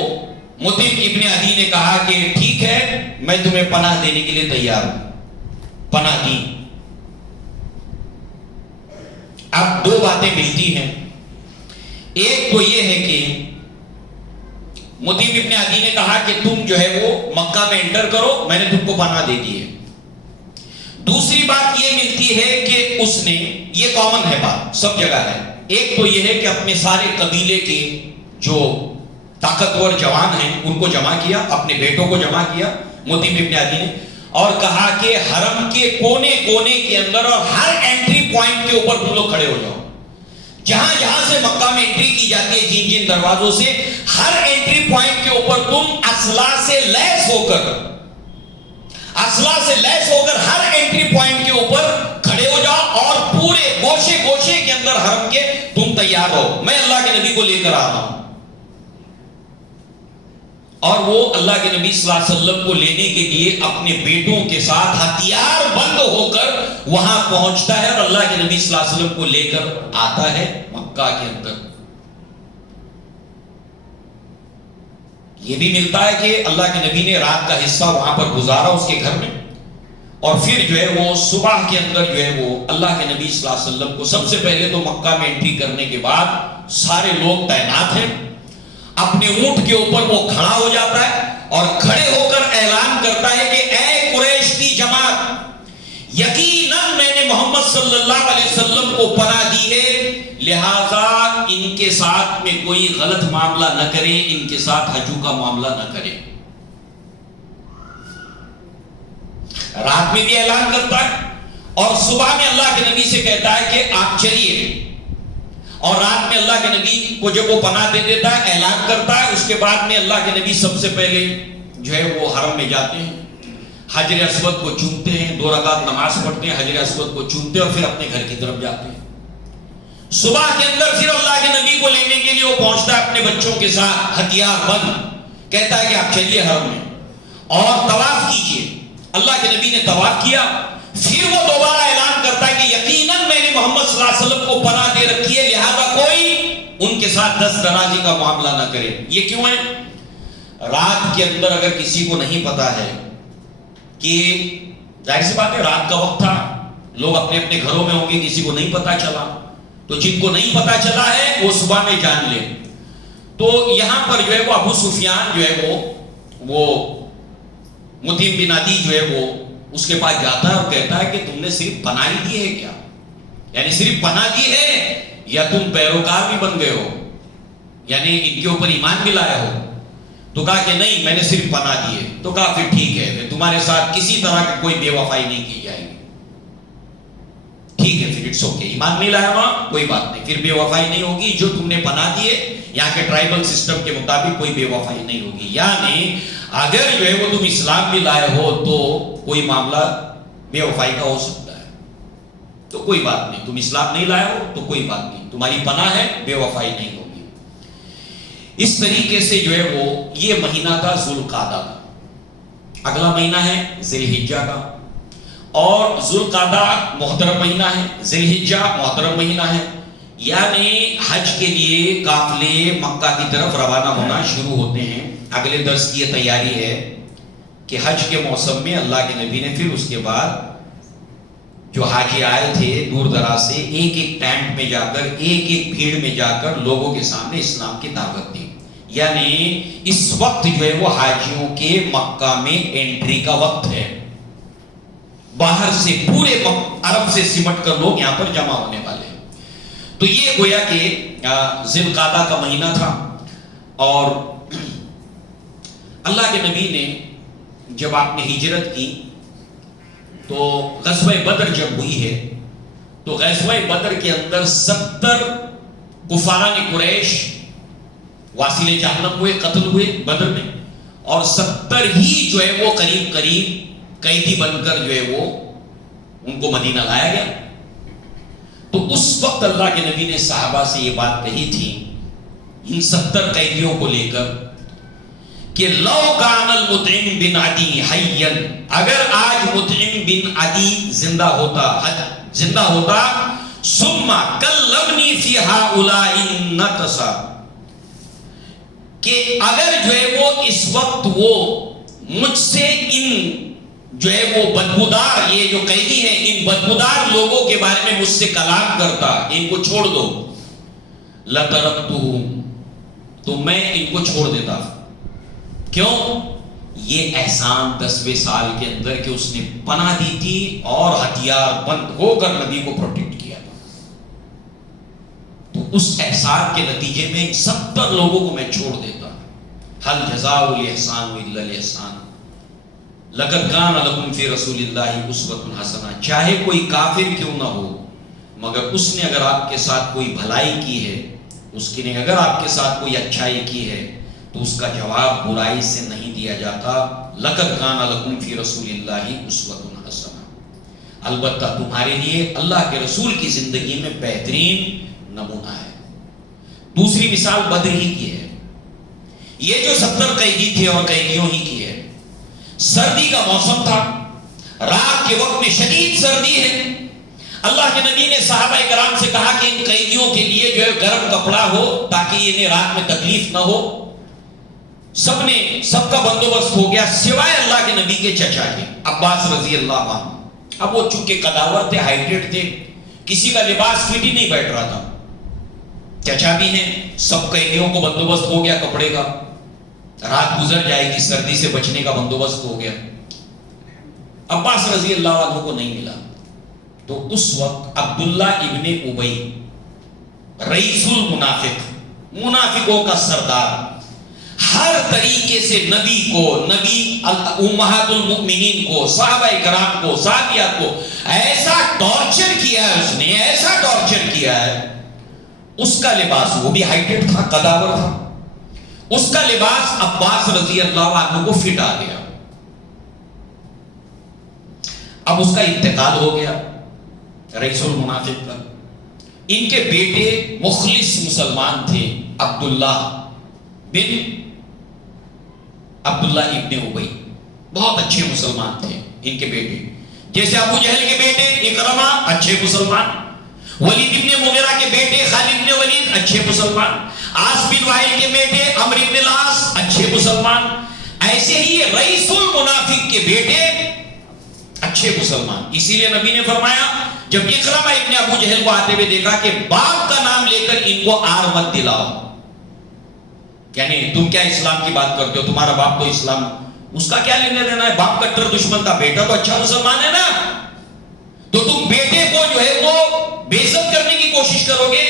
مطعم ابن عدی نے کہا کہ ٹھیک ہے میں تمہیں پناہ دینے کے لیے تیار ہوں. پناہ دی. اب 2 باتیں ملتی ہیں. ایک تو یہ ہے کہ مطعم ابن عدی نے کہا کہ تم جو ہے وہ مکہ میں انٹر کرو، میں نے تم کو پناہ دے دی ہے. دوسری بات یہ ملتی ہے کہ اس نے، یہ کامن ہے بات سب جگہ ہے، ایک تو یہ ہے کہ اپنے سارے قبیلے کے جو طاقتور جوان ہیں ان کو جمع کیا، اپنے بیٹوں کو جمع کیا مطعم ابن عدی نے، اور کہا کہ حرم کے کونے کونے کے اندر اور ہر انٹری پوائنٹ کے اوپر تم لوگ کھڑے ہو جاؤ. جہاں جہاں سے مکہ میں انٹری کی جاتی ہے، جن جن دروازوں سے، ہر انٹری پوائنٹ کے اوپر تم اسلحہ سے لیس ہو کر ہر انٹری پوائنٹ کے اوپر کھڑے ہو جاؤ اور پورے گوشے گوشے کے اندر حرم کے تم تیار ہو، میں اللہ کے نبی کو لے کر آ رہا ہوں. اور وہ اللہ کے نبی صلی اللہ علیہ وسلم کو لینے کے لیے اپنے بیٹوں کے ساتھ ہتھیار بند ہو کر وہاں پہنچتا ہے اور اللہ کے نبی صلی اللہ علیہ وسلم کو لے کر آتا ہے مکہ کے اندر. یہ بھی ملتا ہے کہ اللہ کے نبی نے رات کا حصہ وہاں پر گزارا اس کے گھر میں، اور پھر جو ہے وہ صبح کے اندر جو ہے وہ اللہ کے نبی صلی اللہ علیہ وسلم کو سب سے پہلے تو مکہ میں انٹری کرنے کے بعد سارے لوگ تعینات ہیں، اپنے اونٹ کے اوپر وہ کھڑا ہو جاتا ہے اور کھڑے ہو کر اعلان کرتا ہے کہ اے قریش کی جماعت، یقیناً میں نے محمد صلی اللہ علیہ وسلم کو پناہ دی ہے، لہذا ان کے ساتھ میں کوئی غلط معاملہ نہ کرے، ان کے ساتھ ہجو کا معاملہ نہ کرے. رات میں بھی اعلان کرتا ہے اور صبح میں اللہ کے نبی سے کہتا ہے کہ آپ چلیے، اور رات میں اللہ کے نبی کو جب وہ پناہ دے دیتا ہے اعلان کرتا ہے. اس کے بعد میں اللہ کے نبی سب سے پہلے جو ہے وہ حرم میں جاتے ہیں، حجر اسود کو چومتے ہیں، 2 رکعت نماز پڑھتے ہیں، حجر اسود کو چومتے ہیں اور پھر اپنے گھر کی طرف جاتے ہیں. صبح کے اندر پھر اللہ کے نبی کو لینے کے لیے وہ پہنچتا ہے اپنے بچوں کے ساتھ ہتھیار بند، کہتا ہے کہ آپ چلیے حرم میں اور طواف کیجئے. اللہ کے نبی نے طواف کیا، پھر وہ دوبارہ اعلان کرتا ہے کہ یقیناً میں نے محمد صلی اللہ علیہ وسلم کو پناہ دے رکھی ہے، لہذا کوئی ان کے ساتھ دست درازی کا معاملہ نہ کرے. یہ کیوں ہے؟ رات کے اندر اگر کسی کو نہیں پتا ہے کہ ظاہر سی بات ہے رات کا وقت تھا، لوگ اپنے اپنے گھروں میں ہوں گے، کسی کو نہیں پتا چلا، تو جن کو نہیں پتا چلا ہے وہ صبح میں جان لے. تو یہاں پر جو ہے وہ ابو سفیان جو ہے وہ مطعم بن عدی جو ہے وہ اس کے پاس جاتا ہے اور کہتا ہے کہ تم نے صرف پناہ ہی دی ہے کیا؟ یعنی صرف پناہ دی ہے یا تم پیروکار بھی بن گئے ہو، یعنی ان کے اوپر ایمان بھی لایا ہو؟ تو کہا کہ نہیں میں نے صرف پناہ دی ہے. تو کہا پھر ٹھیک ہے، تمہارے ساتھ کسی طرح کی کوئی بے وفائی نہیں کی جائے گی. ٹھیک ہے پھر اٹس اوکے، ایمان نہیں لایا وہاں کوئی بات نہیں، پھر بے وفائی نہیں ہوگی. جو تم نے پناہ دی ہے یہاں کے ٹرائبل سسٹم کے مطابق کوئی بے وفائی نہیں ہوگی. یعنی اگر جو ہے وہ تم اسلام بھی لائے ہو تو کوئی معاملہ بے وفائی کا ہو سکتا ہے. تو کوئی بات نہیں، تم اسلام نہیں لائے ہو تو کوئی بات نہیں، تمہاری پناہ ہے، بے وفائی نہیں ہوگی۔ اس طریقے سے جو ہے وہ یہ مہینہ تھا ذوالقعدہ کا۔ اگلا مہینہ ہے ذی الحجہ کا، اور ذوالقعدہ محترم مہینہ ہے، ذی الحجہ محترم مہینہ ہے، یعنی حج کے لیے قافلے مکہ کی طرف روانہ ہونا شروع ہوتے ہیں۔ اگلے درس کی یہ تیاری ہے کہ حج کے موسم میں اللہ کے نبی نے پھر اس کے بعد جو حاجی آئے تھے دور دراز سے، ایک ایک ٹینٹ میں جا کر، ایک ایک بھیڑ میں جا کر لوگوں کے سامنے اسلام کی دعوت دی۔ یعنی اس وقت جو ہے وہ حاجیوں کے مکہ میں انٹری کا وقت ہے، باہر سے پورے عرب سے سمٹ کر لوگ یہاں پر جمع ہونے والے ہیں۔ تو یہ گویا کہ ذی القعدہ کا مہینہ تھا، اور اللہ کے نبی نے جب آپ نے ہجرت کی تو غزوہ بدر جب ہوئی ہے تو غزوہ بدر کے اندر 70 کفاران قریش واصل جہنم ہوئے، قتل ہوئے بدر میں، اور 70 ہی جو ہے وہ قریب قریب قیدی بن کر جو ہے وہ ان کو مدینہ لایا گیا۔ تو اس وقت اللہ کے نبی نے صحابہ سے یہ بات کہی تھی ان 70 قیدیوں کو لے کر کہ لو کان المطعم بن عدی حیا، اگر آج مطعم بن عدی زندہ ہوتا ثم کلمنی فی ہؤلاء النتسا، کہ اگر جو ہے وہ اس وقت وہ مجھ سے ان جو ہے وہ بدبودار، یہ جو قیدی ہیں ان بدبودار لوگوں کے بارے میں مجھ سے کلام کرتا، ان کو چھوڑ دو، لترکتہم، تو میں ان کو چھوڑ دیتا۔ کیوں؟ یہ احسان 10ویں سال کے اندر کہ اس نے پناہ دی تھی اور ہتھیار بند ہو کر نبی کو پروٹیکٹ کیا تھا، تو اس احسان کے نتیجے میں 70 لوگوں کو میں چھوڑ دیتا۔ حل جزاء الاحسان الا الاحسان، لقد کان لکم فی رسول اللہ اسوۃ حسنہ، چاہے کوئی کافر کیوں نہ ہو مگر اس نے اگر آپ کے ساتھ کوئی بھلائی کی ہے، اس کی نے اگر آپ کے ساتھ کوئی اچھائی کی ہے تو اس کا جواب برائی سے نہیں دیا جاتا۔ لقد کان لکم فی رسول اللہ اسوۃ حسنہ، البتہ تمہارے لیے اللہ کے رسول کی زندگی میں بہترین نمونہ ہے۔ دوسری مثال بدر ہی کی ہے، یہ جو 70 قیدی تھے اور قیدیوں ہی کی ہے، سردی کا موسم تھا، رات کے وقت میں شدید سردی ہے۔ اللہ کے نبی نے صحابہ کرام سے کہا کہ ان قیدیوں کے لیے جو ہے گرم کپڑا ہو تاکہ انہیں رات میں تکلیف نہ ہو۔ سب کا بندوبست ہو گیا سوائے اللہ کے نبی کے چچا کے عباس رضی اللہ عنہ۔ اب وہ چونکہ قداور تھے، ہائیڈریٹ تھے، کسی کا لباس فٹ ہی نہیں بیٹھ رہا تھا، چچا بھی ہیں، سب قیدیوں کو بندوبست ہو گیا کپڑے کا، رات گزر جائے گی، سردی سے بچنے کا بندوبست ہو گیا، عباس رضی اللہ عنہ کو نہیں ملا۔ تو اس وقت عبداللہ ابن ابی، رئیس المنافق، منافقوں کا سردار، ہر طریقے سے نبی کو، نبی امہات المؤمنین کو، صحابہ کرام کو، صحابیات کو ایسا ٹارچر کیا ہے، اس نے ایسا ٹارچر کیا ہے، اس کا لباس، وہ بھی ہائیٹڈ تھا، قداور تھا، اس کا لباس عباس رضی اللہ عنہ کو فٹ آ گیا۔ اب اس کا انتقال ہو گیا رئیس المنافق کا۔ ان کے بیٹے مخلص مسلمان تھے، عبداللہ ابن ابی، بہت اچھے مسلمان تھے ان کے بیٹے، جیسے ابو جہل کے بیٹے اکرمہ اچھے مسلمان، ولید ابن مغیرہ کے بیٹے خالد ابن ولید اچھے مسلمان، عاص بن وائل کے بیٹے عمرو ابن العاص اچھے مسلمان، ایسے ہی رئیس المنافق کے بیٹے اچھے مسلمان۔ اسی لیے نبی نے فرمایا جب اکرمہ ابن ابو جہل کو آتے ہوئے دیکھا کہ باپ کا نام لے کر ان کو آر مت دلاؤ، یعنی تم کیا اسلام کی بات کرتے ہو، تمہارا باپ تو اسلام، اس کا کیا لینے دینا ہے، باپ کٹر دشمن تھا، بیٹا تو اچھا مسلمان ہے نا، تو تم بیٹے کو جو ہے وہ بے عزت کرنے کی کوشش کرو گے،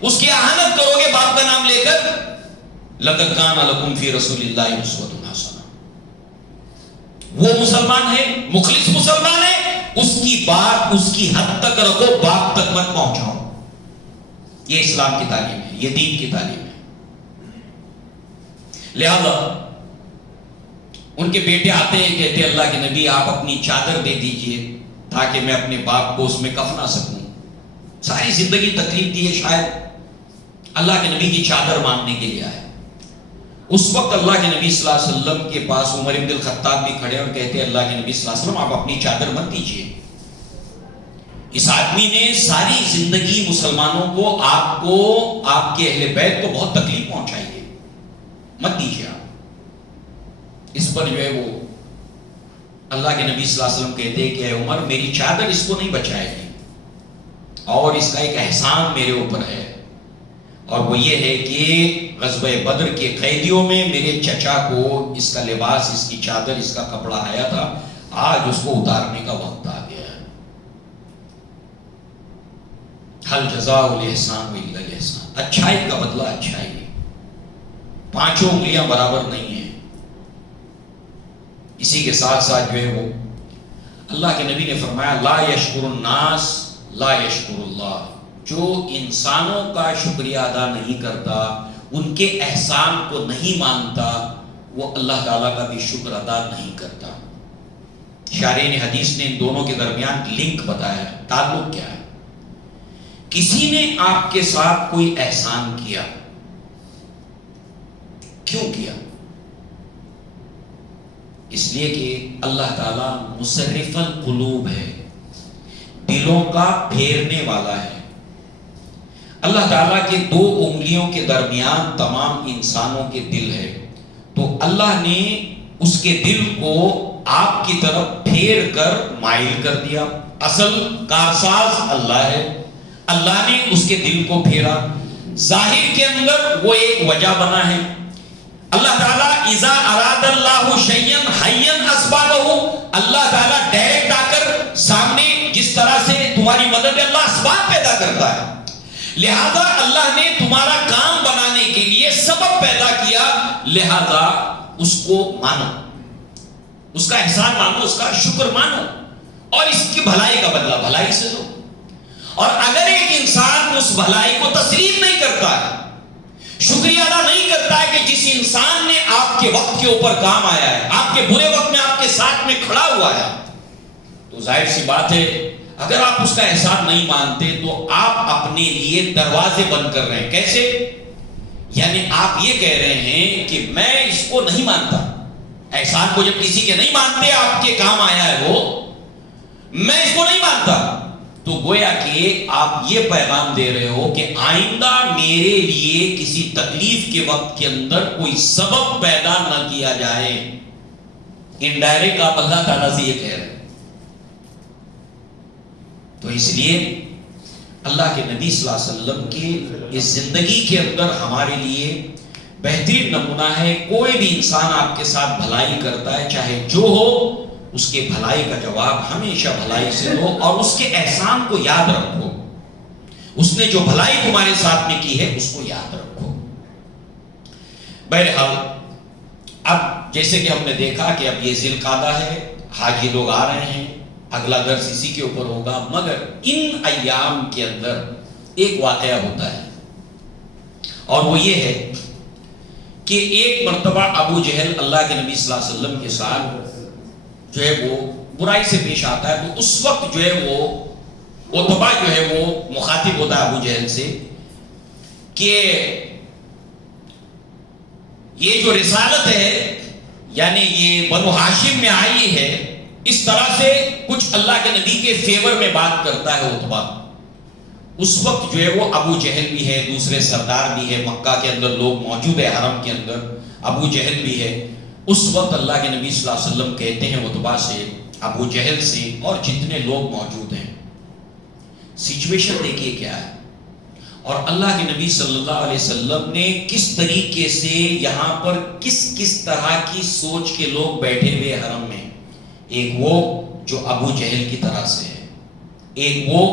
اس کی اہانت کرو گے باپ کا نام لے کر۔ لقد کان لکم فی رسول اللہ اسوۃ حسنہ، وہ مسلمان ہے، مخلص مسلمان ہے، اس کی بات اس کی حد تک رکھو، باپ تک مت پہنچاؤ۔ یہ اسلام کی تعلیم ہے، یہ دین کی تعلیم ہے۔ لہذا ان کے بیٹے آتے ہیں، کہتے ہیں اللہ کے نبی آپ اپنی چادر دے دیجئے تاکہ میں اپنے باپ کو اس میں کفنا سکوں۔ ساری زندگی تکلیف دی ہے، شاید اللہ کے نبی کی چادر مانگنے کے لیے آیا۔ اس وقت اللہ کے نبی صلی اللہ علیہ وسلم کے پاس عمر بن الخطاب بھی کھڑے اور کہتے ہیں اللہ کے نبی صلی اللہ علیہ وسلم آپ اپنی چادر مت دیجیے۔ اس آدمی نے ساری زندگی مسلمانوں کو، آپ کے اہل بیت کو بہت تکلیف پہنچائی ہے، مت دیجیے آپ۔ اس پر جو ہے وہ اللہ کے نبی صلی اللہ علیہ وسلم کہتے ہیں کہ اے عمر میری چادر اس کو نہیں بچائے گی، اور اس کا ایک احسان میرے اوپر ہے، اور وہ یہ ہے کہ غزوہ بدر کے قیدیوں میں میرے چچا کو اس کا لباس، اس کی چادر، اس کا کپڑا آیا تھا، آج اس کو اتارنے کا وقت آ گیا ہے۔ حل جزاء الاحسان الا الاحسان، اچھائی کا بدلہ اچھائی ہے، پانچوں انگلیاں برابر نہیں ہیں۔ اسی کے ساتھ ساتھ جو ہے وہ اللہ کے نبی نے فرمایا لا یشکر الناس لا یشکر اللہ، جو انسانوں کا شکریہ ادا نہیں کرتا، ان کے احسان کو نہیں مانتا، وہ اللہ تعالیٰ کا بھی شکر ادا نہیں کرتا۔ شارحین حدیث نے ان دونوں کے درمیان لنک بتایا، تعلق کیا ہے۔ کسی نے آپ کے ساتھ کوئی احسان کیا، کیوں کیا؟ اس لیے کہ اللہ تعالیٰ مصرف القلوب ہے، دلوں کا پھیرنے والا ہے۔ اللہ تعالیٰ کے دو انگلیوں کے درمیان تمام انسانوں کے دل ہے، تو اللہ نے اس کے دل کو آپ کی طرف پھیر کر مائل کر دیا۔ اصل کارساز اللہ ہے، اللہ نے اس کے دل کو پھیرا۔ ظاہر کے اندر وہ ایک وجہ بنا ہے۔ اللہ تعالیٰ اذا اراد اللہ شیئا حیا اسبابہ، اللہ تعالیٰ ڈائریکٹ آ کر سامنے جس طرح سے تمہاری مدد ہے، اللہ اسباب پیدا کرتا ہے، لہذا اللہ نے تمہارا کام بنانے کے لیے سبب پیدا کیا، لہذا اس کو مانو، اس کا احسان مانو، اس کا شکر مانو، اور اس کی بھلائی کا بدلہ بھلائی سے دو۔ اور اگر ایک انسان اس بھلائی کو تسلیم نہیں کرتا ہے، شکریہ ادا نہیں کرتا ہے کہ جس انسان نے آپ کے وقت کے اوپر کام آیا ہے، آپ کے برے وقت میں آپ کے ساتھ میں کھڑا ہوا ہے، تو ظاہر سی بات ہے اگر آپ اس کا احسان نہیں مانتے تو آپ اپنے لیے دروازے بند کر رہے ہیں۔ کیسے؟ یعنی آپ یہ کہہ رہے ہیں کہ میں اس کو نہیں مانتا، احسان کو جب کسی کے نہیں مانتے، آپ کے کام آیا ہے وہ، میں اس کو نہیں مانتا، تو گویا کہ آپ یہ پیغام دے رہے ہو کہ آئندہ میرے لیے کسی تکلیف کے وقت کے اندر کوئی سبب پیدا نہ کیا جائے۔ انڈائریکٹ آپ اللہ تعالیٰ سے یہ کہہ رہے ہیں۔ تو اس لیے اللہ کے نبی صلی اللہ علیہ وسلم کی اس زندگی کے اندر ہمارے لیے بہترین نمونہ ہے۔ کوئی بھی انسان آپ کے ساتھ بھلائی کرتا ہے، چاہے جو ہو، اس کے بھلائی کا جواب ہمیشہ بھلائی سے دو، اور اس کے احسان کو یاد رکھو۔ اس نے جو بھلائی تمہارے ساتھ میں کی ہے اس کو یاد رکھو۔ بہرحال اب جیسے کہ ہم نے دیکھا کہ اب یہ ذی القعدہ ہے، حاجی لوگ آ رہے ہیں، اگلا درس اسی کے اوپر ہوگا، مگر ان ایام کے اندر ایک واقعہ ہوتا ہے، اور وہ یہ ہے کہ ایک مرتبہ ابو جہل اللہ کے نبی صلی اللہ علیہ وسلم کے ساتھ جو ہے وہ برائی سے پیش آتا ہے، تو اس وقت جو ہے وہ عتبہ جو ہے وہ مخاطب ہوتا ہے ابو جہل سے کہ یہ جو رسالت ہے، یعنی یہ بنو ہاشم میں آئی ہے، اس طرح سے کچھ اللہ کے نبی کے فیور میں بات کرتا ہے عتبہ۔ اس وقت جو ہے وہ ابو جہل بھی ہے، دوسرے سردار بھی ہے، مکہ کے اندر لوگ موجود ہے، حرم کے اندر ابو جہل بھی ہے۔ اس وقت اللہ کے نبی صلی اللہ علیہ وسلم کہتے ہیں عتبہ سے، ابو جہل سے، اور جتنے لوگ موجود ہیں، سچویشن دیکھیے کیا ہے، اور اللہ کے نبی صلی اللہ علیہ وسلم نے کس طریقے سے یہاں پر کس طرح کی سوچ کے لوگ بیٹھے ہوئے حرم میں۔ ایک وہ جو ابو جہل کی طرح سے ہے، ایک وہ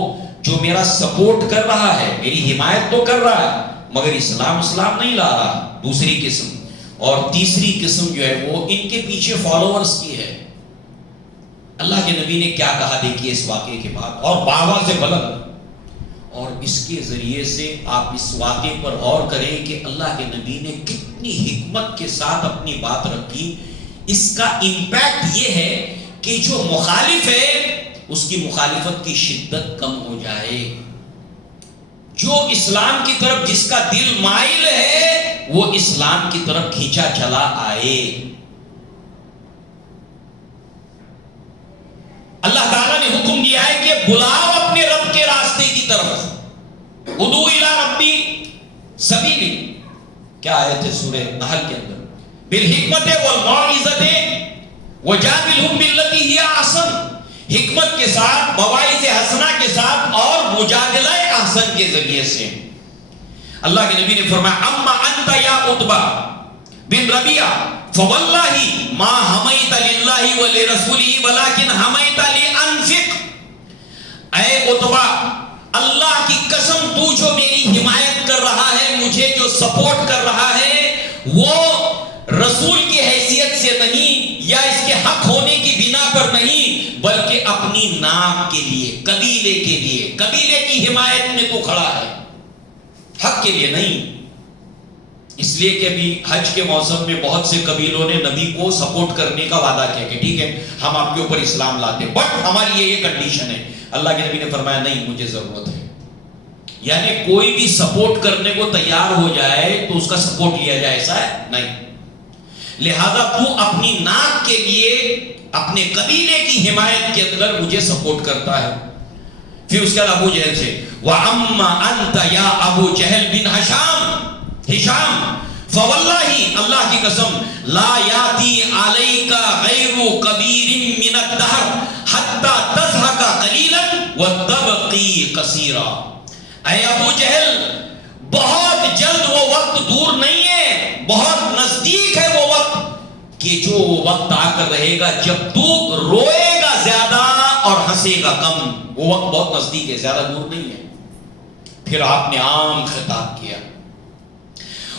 جو میرا سپورٹ کر رہا ہے، میری حمایت تو کر رہا ہے مگر اسلام نہیں لا رہا، دوسری قسم، اور تیسری قسم جو ہے وہ ان کے پیچھے فالوورز کی ہے۔ اللہ کے نبی نے کیا کہا دیکھیے اس واقعے کے بعد، اور باوا سے بلند، اور اس کے ذریعے سے آپ اس واقعے پر غور کریں کہ اللہ کے نبی نے کتنی حکمت کے ساتھ اپنی بات رکھی۔ اس کا امپیکٹ یہ ہے کہ جو مخالف ہے اس کی مخالفت کی شدت کم ہو جائے، جو اسلام کی طرف جس کا دل مائل ہے وہ اسلام کی طرف کھینچا چلا آئے. اللہ تعالیٰ نے حکم دیا ہے کہ بلاؤ اپنے رب کے راستے کی طرف. ادعو الی ربی سبیلی. کیا آیت ہے سورہ نحل کے اندر؟ بالحکمت والموعظۃ وجادلہم باللتی ہی احسن. حکمت کے ساتھ، مواعظ حسنہ کے ساتھ اور مجادلہ احسن کے ذریعے سے. اللہ کے نبی نے فرمایا اما انت یا عتبہ بن ربیعہ فواللہ ما حمیت للہ ولرسولہ ولکن حمیت لانفق. اے عتبہ، اللہ کی قسم تو جو میری حمایت کر رہا ہے، مجھے جو سپورٹ کر رہا ہے، وہ رسول کی حیثیت سے نہیں یا اس کے حق ہونے کی بنا پر نہیں، بلکہ اپنی نام کے لیے، قبیلے کے لیے، قبیلے کی حمایت میں تو کھڑا ہے، حق کے لیے نہیں. اس لیے کہ ابھی حج کے موسم میں بہت سے قبیلوں نے نبی کو سپورٹ کرنے کا وعدہ کیا کہ ٹھیک ہے ہم آپ کے اوپر اسلام لاتے ہیں، بٹ ہماری یہ کنڈیشن ہے. اللہ کے نبی نے فرمایا نہیں، مجھے ضرورت ہے. یعنی کوئی بھی سپورٹ کرنے کو تیار ہو جائے تو اس کا سپورٹ لیا جائے، ایسا ہے نہیں. لہذا تو اپنی ناک کے لیے، اپنے قبیلے کی حمایت کے اندر مجھے سپورٹ کرتا ہے. پھر اس کے بعد ابو جہل سے وَأَمَّا أَنْتَ يَا أَبُو جَهْلْ بِنْ ہشام فواللہ، اللہ کی قسم، لا یاتی علیک غیر کبیر من الدہر حتی تضحک قلیلا وتبقی کثیرا. اے ابو جہل، بہت جلد وہ وقت دور نہیں ہے، بہت نزدیک ہے وہ وقت کہ جو وقت آ کر رہے گا جب تو روئے گا زیادہ اور ہنسے گا کم. وہ وقت بہت نزدیک ہے، زیادہ دور نہیں ہے. پھر آپ نے عام خطاب کیا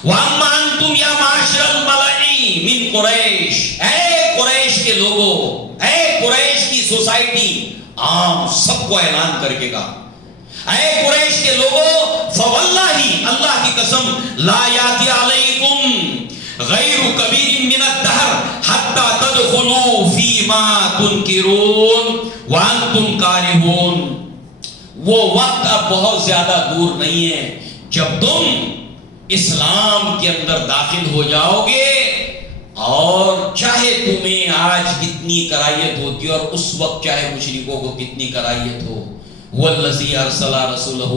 وَأَمَّا أَنْتُمْ يَا مَعْشَرَ الْمَلَئِ مِنْ قُرَيْشٍ. اے قریش کے لوگوں، اے قریش کی سوسائٹی، عام سب کو اعلان کر کے کہا اے قریش کے لوگوں، فواللہ، اللہ کی قسم، لا یاتی علیکم غیر کبیر من الدہر حتی تدخلوا فیما تنکرون وانتم کارہون. وہ وقت اب بہت زیادہ دور نہیں ہے جب تم اسلام کے اندر داخل ہو جاؤ گے، اور چاہے تمہیں آج کتنی کرائیت ہوتی ہے اور اس وقت چاہے مشرکوں کو کتنی کرائیت ہو. وَالَّذِي أَرْسَلَ رَسُولَهُ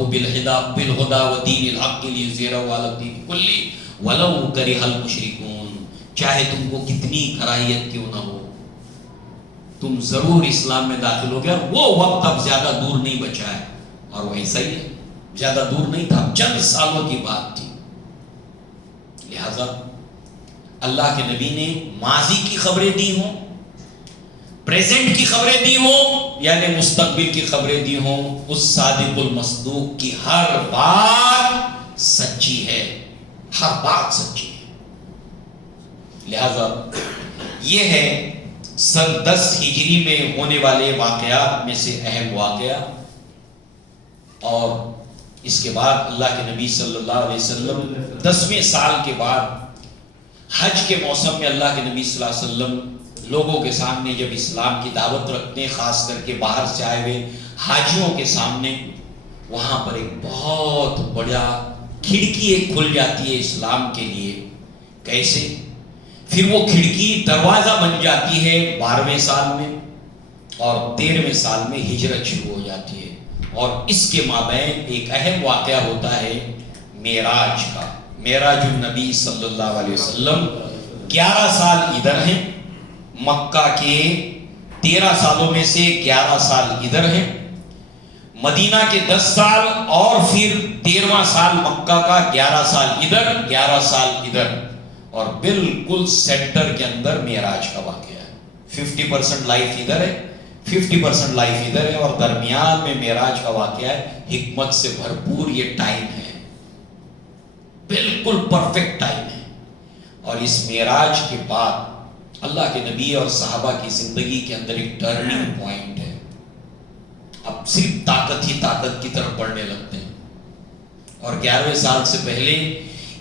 بِالْهُدَى وَدِينِ الْحَقِّ لِيُظْهِرَهُ عَلَى الدِّينِ كُلِّهِ وَلَوْ كَرِهَ الْمُشْرِكُونَ. چاہے تم کو کتنی کرائیت کیوں نہ ہو، تم ضرور اسلام میں داخل ہو گیا. وہ وقت اب زیادہ دور نہیں بچا ہے، اور وہ ایسا ہی ہے، زیادہ دور نہیں تھا، چند سالوں کی بات تھی. لہذا اللہ کے نبی نے ماضی کی خبریں دی ہوں، پریزنٹ کی خبریں دی ہوں، یعنی مستقبل کی خبریں دی ہوں، اس صادق المصدوق کی ہر بات سچی ہے، ہر بات سچی ہے. لہذا یہ ہے سن 10 ہجری میں ہونے والے واقعات میں سے اہم واقعہ. اور اس کے بعد اللہ کے نبی صلی اللہ علیہ وسلم 10ویں سال کے بعد حج کے موسم میں اللہ کے نبی صلی اللہ علیہ وسلم لوگوں کے سامنے جب اسلام کی دعوت رکھتے ہیں، خاص کر کے باہر سے آئے ہوئے حاجیوں کے سامنے، وہاں پر ایک بہت بڑا کھڑکی ایک کھل جاتی ہے اسلام کے لیے. کیسے؟ پھر وہ کھڑکی دروازہ بن جاتی ہے 12ویں سال میں، اور 13ویں سال میں ہجرت شروع ہو جاتی ہے. اور اس کے مابین ایک اہم واقعہ ہوتا ہے معراج کا. معراج النبی صلی اللہ علیہ وسلم 11 سال ادھر ہیں، مکہ کے 13 سالوں میں سے 11 سال ادھر ہیں، مدینہ کے 10 سال، اور پھر 13واں سال مکہ کا 11 سال ادھر 11 سال ادھر، اور بالکل سینٹر کے اندر معراج کا واقعہ ہے. 50% لائف ادھر ہے، 50% لائف ادھر ہے، اور درمیان میں معراج کا واقعہ ہے. حکمت سے بھرپور یہ ٹائم ہے، بالکل پرفیکٹ ٹائم ہے. اور اس معراج کے بعد اللہ کے نبی اور صحابہ کی زندگی کے اندر ایک ٹرننگ پوائنٹ ہے. اب صرف طاقت ہی طاقت کی طرف بڑھنے لگتے ہیں، اور 11ویں سال سے پہلے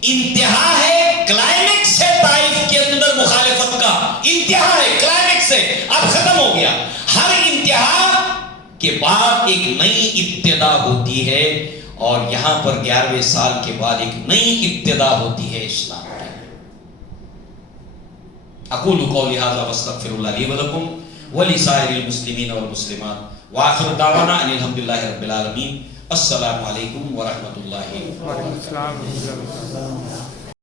انتہا ہے، کلائمیکس ہے طائف کے اندر مخالفت کا، انتہا ہے، کلائمیکس ہے، اب ختم ہو گیا. ہر انتہا کے بعد ایک نئی ابتدا ہوتی ہے، اور یہاں پر 11ویں سال کے بعد ایک نئی ابتدا ہوتی ہے اسلام کی. اقول قولی ھذا واستغفر اللہ لی ولکم ولسائر المسلمین والمسلمات وآخر دعوانا ان الحمد للہ رب العالمین. السلام علیکم ورحمۃ اللہ. وعلیکم السلام.